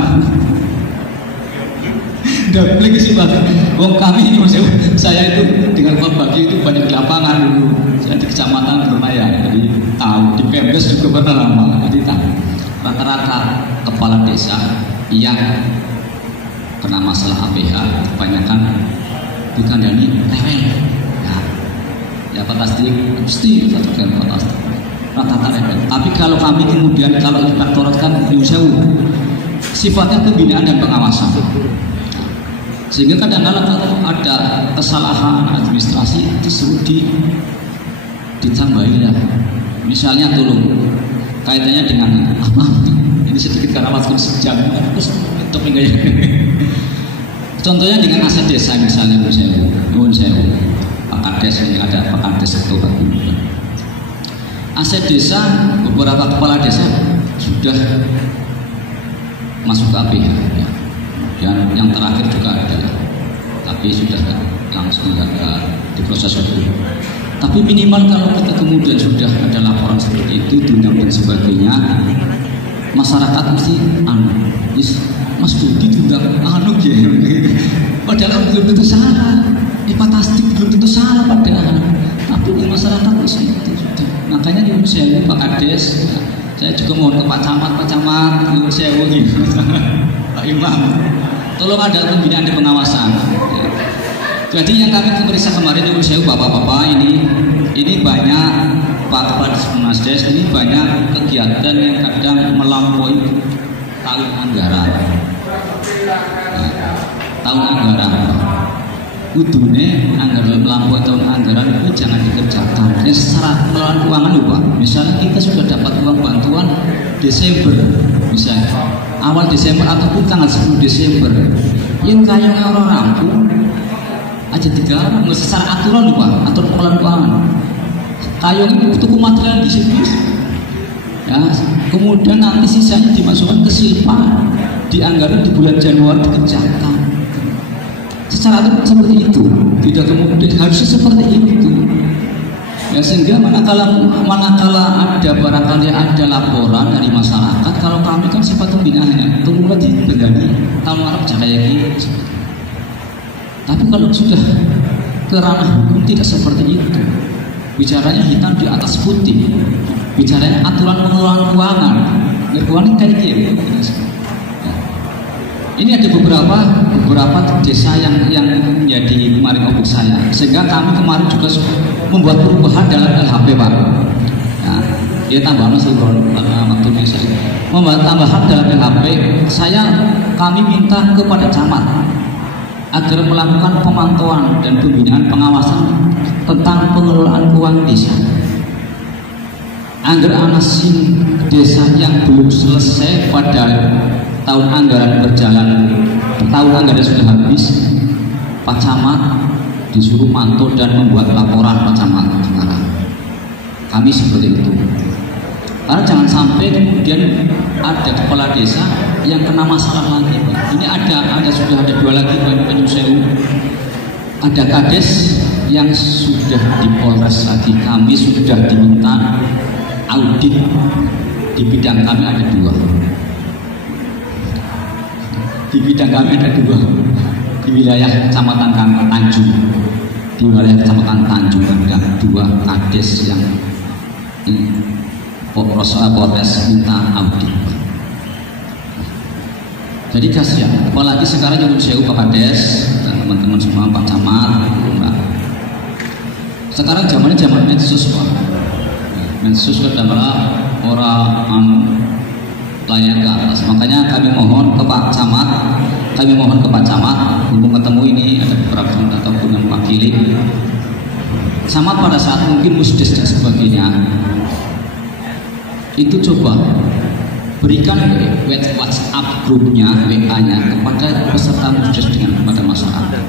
Udah beli sih Pak. Wong kami ini saya itu dengan Pak Bagio itu banyak di lapangan dulu. Saya di kecamatan Bernaya, jadi tahu di Pemdes juga pernah lama, jadi tahu. Rata-rata kepala desa yang kena masalah APH kebanyakan dikandani rewel. Ya fantastik, mesti kan fantastik. Rata-rata rewel. Tapi kalau kami kemudian kalau inspektorat kan Nyuwun sewu, sifatnya pembinaan dan pengawasan. Sehingga kadang-kadang kalau ada kesalahan administrasi itu suruh ditambahin ya. Misalnya tolong kaitannya dengan apa? Ini sedikit karena waktu sejam terus topik gaya. Contohnya dengan aset desa misalnya Nyuwun sewu. Pak Kades ini ada Pak Kades itu aset desa, beberapa kepala desa sudah masuk ke APH ya. Yang terakhir juga ada, tapi sudah langsung diproses hukum. Tapi minimal kalau kita kemudian sudah ada laporan seperti itu, diundang dan sebagainya, masyarakat mesti Mas Budi diundang ya. Padahal belum tentu salah, fantastik belum tentu salah padahal. Tapi di masyarakat mesti itu sudah. Makanya Nyuwun sewu Pak Kades, saya juga mohon ke Pak Camat Nyuwun sewu gitu. Pak Imam, tolong ada pembinaan di pengawasan. Jadi yang kami periksa kemarin itu saya bapak-bapak ini banyak Pak Kepala Nasdes, ini banyak kegiatan yang kadang melampaui tahun anggaran. Tahun anggaran. Kudune anggaran melampaui tahun anggaran itu jangan dikerjakan. Secara pengelolaan keuangan lupa. Misalnya kita sudah dapat uang bantuan Desember, misalnya awal Desember ataupun tanggal 10 Desember, yang kayaknya orang rampung aja digarap, nggak secara aturan lupa, atur pengelolaan keuangan. Kayong itu tuku material di situ, ya. Kemudian nanti sisanya dimasukkan ke silpa, dianggaran di bulan Januari dikerjakan. Secara aturan seperti itu, tidak kemudian harusnya seperti itu. Ya sehingga manakala ada barangkali ada laporan dari masyarakat, kalau kami kan sifat pembinaannya, tunggulah dibendani tahun Arab kayak gitu. Tapi kalau sudah ke ranah hukum tidak seperti itu. Bicaranya hitam di atas putih. Bicaranya aturan pengelolaan keuangan. Keuangan kayak gitu. Ini ada beberapa desa yang menjadi kemarin objek saya. Sehingga kami kemarin juga membuat perubahan dalam LHP, Pak. Ya, dia tambah masih waktu desa. Membuat tambahan dalam LHP, kami minta kepada camat agar melakukan pemantauan dan pembinaan pengawasan tentang pengelolaan keuangan desa. Anggar anasin desa yang belum selesai pada tahun anggaran berjalan, tahun anggaran sudah habis, Pak Camat disuruh mantau dan membuat laporan Pak Camat sekarang. Kami seperti itu. Karena jangan sampai kemudian ada kepala desa yang kena masalah lagi, Pak. Ini sudah ada 2 lagi Pak Sewu. Ada kades yang sudah di Polres lagi. Kami sudah diminta audit di bidang kami ada 2. Di bidang kami ada 2 di wilayah Kecamatan Tanjung. Di wilayah Kecamatan Tanjung ada 2 kades yang Polres minta audit. Jadi kasihan, apalagi sekarang yang saya Pak Kades dan teman-teman semua, Pak Camat, Pak. Sekarang zaman medsos, Pak. Medsos adalah orang layan ke atas. Makanya kami mohon ke Pak Camat, belum ketemu ini ada beberapa orang ataupun yang mewakili. Camat pada saat mungkin musdes dan sebagainya, itu coba berikan WhatsApp grupnya, WA-nya kepada peserta musdes dengan kepada masyarakat.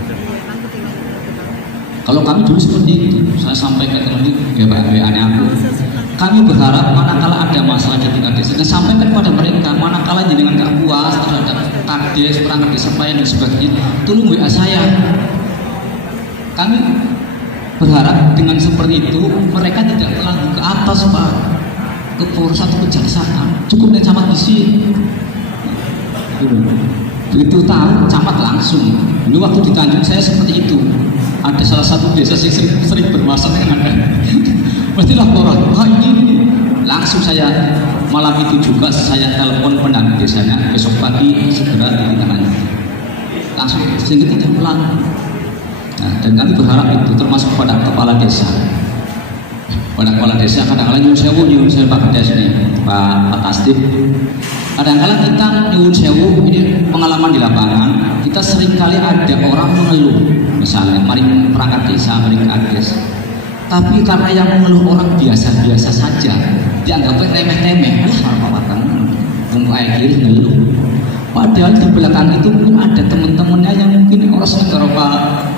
Kalau kami dulu seperti itu, saya sampaikan ke teman ini, WA-nya aku. Kami berharap manakala ada masalah di tingkat desa, dan sampaikan kepada mereka, manakala jenengan nggak puas terhadap kades, perangkat desa pelayan dan sebagainya, tolong WA saya. Kami berharap dengan seperti itu mereka tidak lagi ke atas, Pak, ke Polres atau kejaksaan, cukup dengan camat di sini. Begitu tahu camat langsung. Dulu waktu di Tanjung saya seperti itu. Ada salah satu desa yang sering bermasalah dengan Anda. Pasti laporan, ini langsung saya malam itu juga saya telepon pendamping desanya, besok pagi segera ditangani. Langsung sehingga tidak pulang. Nah, dan kami berharap itu termasuk pada kepala desa. Pada kepala desa kadang-kadang nyuwun sewu Pak Kades ini, Pak Tasdip. Kadang-kadang kita nyuwun sewu, ini pengalaman di lapangan, kita seringkali ada orang mengeluh, misalnya mari perangkat desa, mari kades. Tapi karena yang mengeluh orang biasa-biasa saja, dianggapnya remeh-temeh, apa-apa kamu akhirnya ngeluh. Padahal di belakang itu mungkin ada teman-temannya yang mungkin orang sedang Pak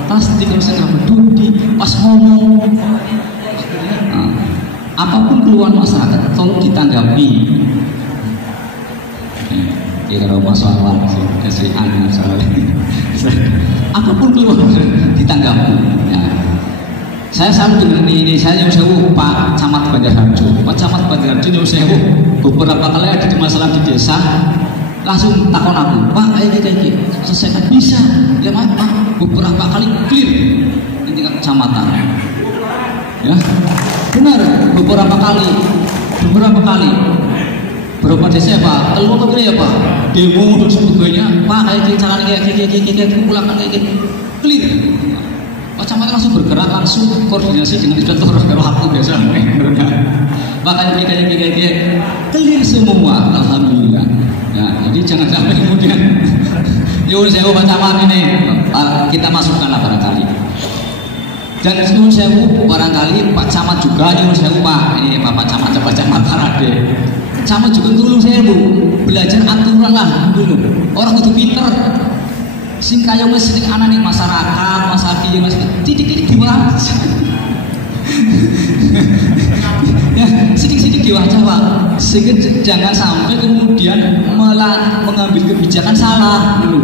Tasdip, orang sedang berdudi, pas ngomong. Nah, apapun keluhan masyarakat tolong ditanggapi. Ya kalau masalah kasih anu soalnya. Apapun keluhan ditanggapi. Ya. Saya selalu dengan ini, saya nyuwun sewu Pak Camat Banjarharjo. Pak Camat Banjarharjo nyuwun sewu beberapa kali ada di masalah di desa, langsung takon aku, Pak, ayo selesaikan bisa. Ya Pak, beberapa kali clear di tingkat kecamatan. Ya, benar beberapa kali. Berapa desa Pak? Telur apa ya Pak? Demo dan sebagainya. Pak kayak caranya kayak pulang kayak clear. Pak Camat langsung bergerak, langsung koordinasi dengan inspektor kalau aku biasa. Makanya kayak clear semua, alhamdulillah. Ya, jadi jangan sampai kemudian nyuwun sewu Pak Camat ini kita masukkanlah barangkali. Dan nyuwun sewu barangkali Pak Camat juga nyuwun sewu Pak. Ini Pak Camat Parade. Camat juga nyuwun sewu belajar aturan lah dulu. Orang kudu pinter. Sing kaya wis sering ana ning masyarakat, masyarakat Mas titik-titik diwaca. Ya, sedikit-sedikit diwaca Pak. Sehingga jangan sampai kemudian malah mengambil kebijakan salah dulu.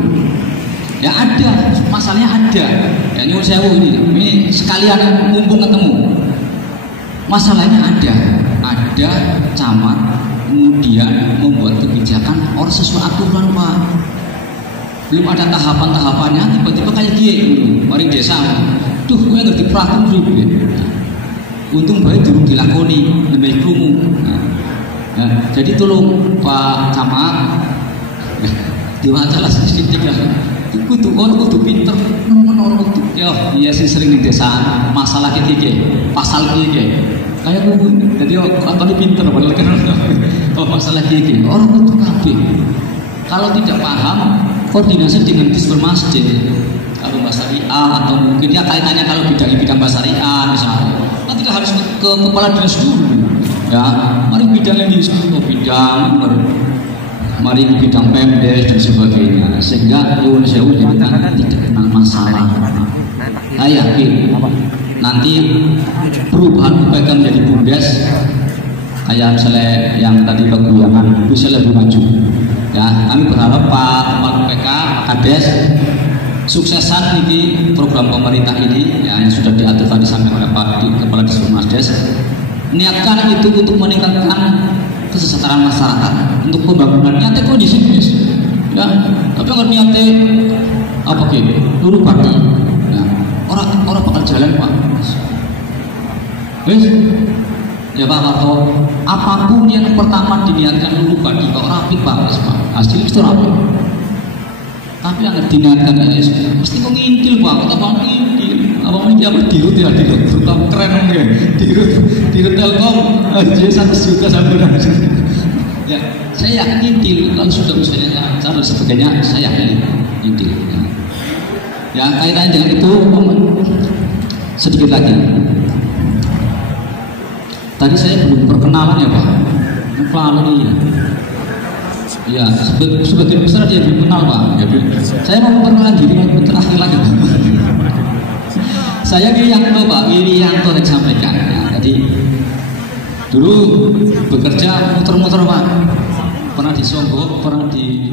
Ya ada, masalahnya ada. Ya nyuwun sewu ini sekalian mumpung ketemu. Masalahnya ada camat kemudian membuat kebijakan orang sesuai aturan Pak. Belum ada tahapan-tahapannya, tiba-tiba kayak gini, mari desa, tuh gue ngerti praktek dulu, untung baik durung dilakoni, lebih krungu. Ya, jadi tolong Pak Camat, diwacalah sedikit ya, kudu orang kudu pinter, orang kudu, ya iya sih sering di desa, masalah kayak gini, pasal gini, kayak gue, jadi orang pinter, padahal kan masalah kayak gini, orang kudu kabeh. Kalau tidak paham, koordinasi dengan disper masjid, kalau bahasa syariah atau mungkin ya kaitannya kalau bidang bahasa syariah misalnya, kan tidak harus ke kepala dinas dulu. Ya, mari bidang ini ke bidang, mari bidang Pemdes dan sebagainya, sehingga nyuwun sewu tidak kenal masalah. Saya yakin nanti perubahan UPK menjadi BUMDes, kayak misalnya yang tadi Peguyangan bisa lebih maju. Ya, kami berharap Pak UPK, Pak Kades, suksesan ini program pemerintah ini ya, yang sudah diatur tadi sampai oleh Pak Kepala Dispermasdes, niatkan itu untuk meningkatkan kesejahteraan masyarakat untuk pembangunan nyata kondisi ya, tapi nggak niatnya apa gitu, dulu parti, ya, orang bakal jalan Pak. Wes. Ya Pak Marto, apapun yang pertama diniatkan dulu Pak, kalau rapi Pak, hasil itu rapi. Tapi yang diniatkan ini mesti kok ngintil Pak, kita bang ngintil. Abang ini apa dirut ya dirut, bertambah keren ya, dirut Telkom, aja 1 juta sampai. Ya, saya yakin ngintil. Kalau sudah misalnya cara sebagainya, saya yakin ngintil. Ya kaitannya dengan itu sedikit lagi. Tadi saya belum perkenalan ya Pak, lupa ini ya. Sebagian besar dia belum kenal Pak. Ya, saya mau memperkenalkan diri terakhir lagi. Saya Wiriyanto Pak, Wiriyanto yang sampaikan. Ya, jadi dulu bekerja muter-muter Pak, pernah di Songgo, pernah di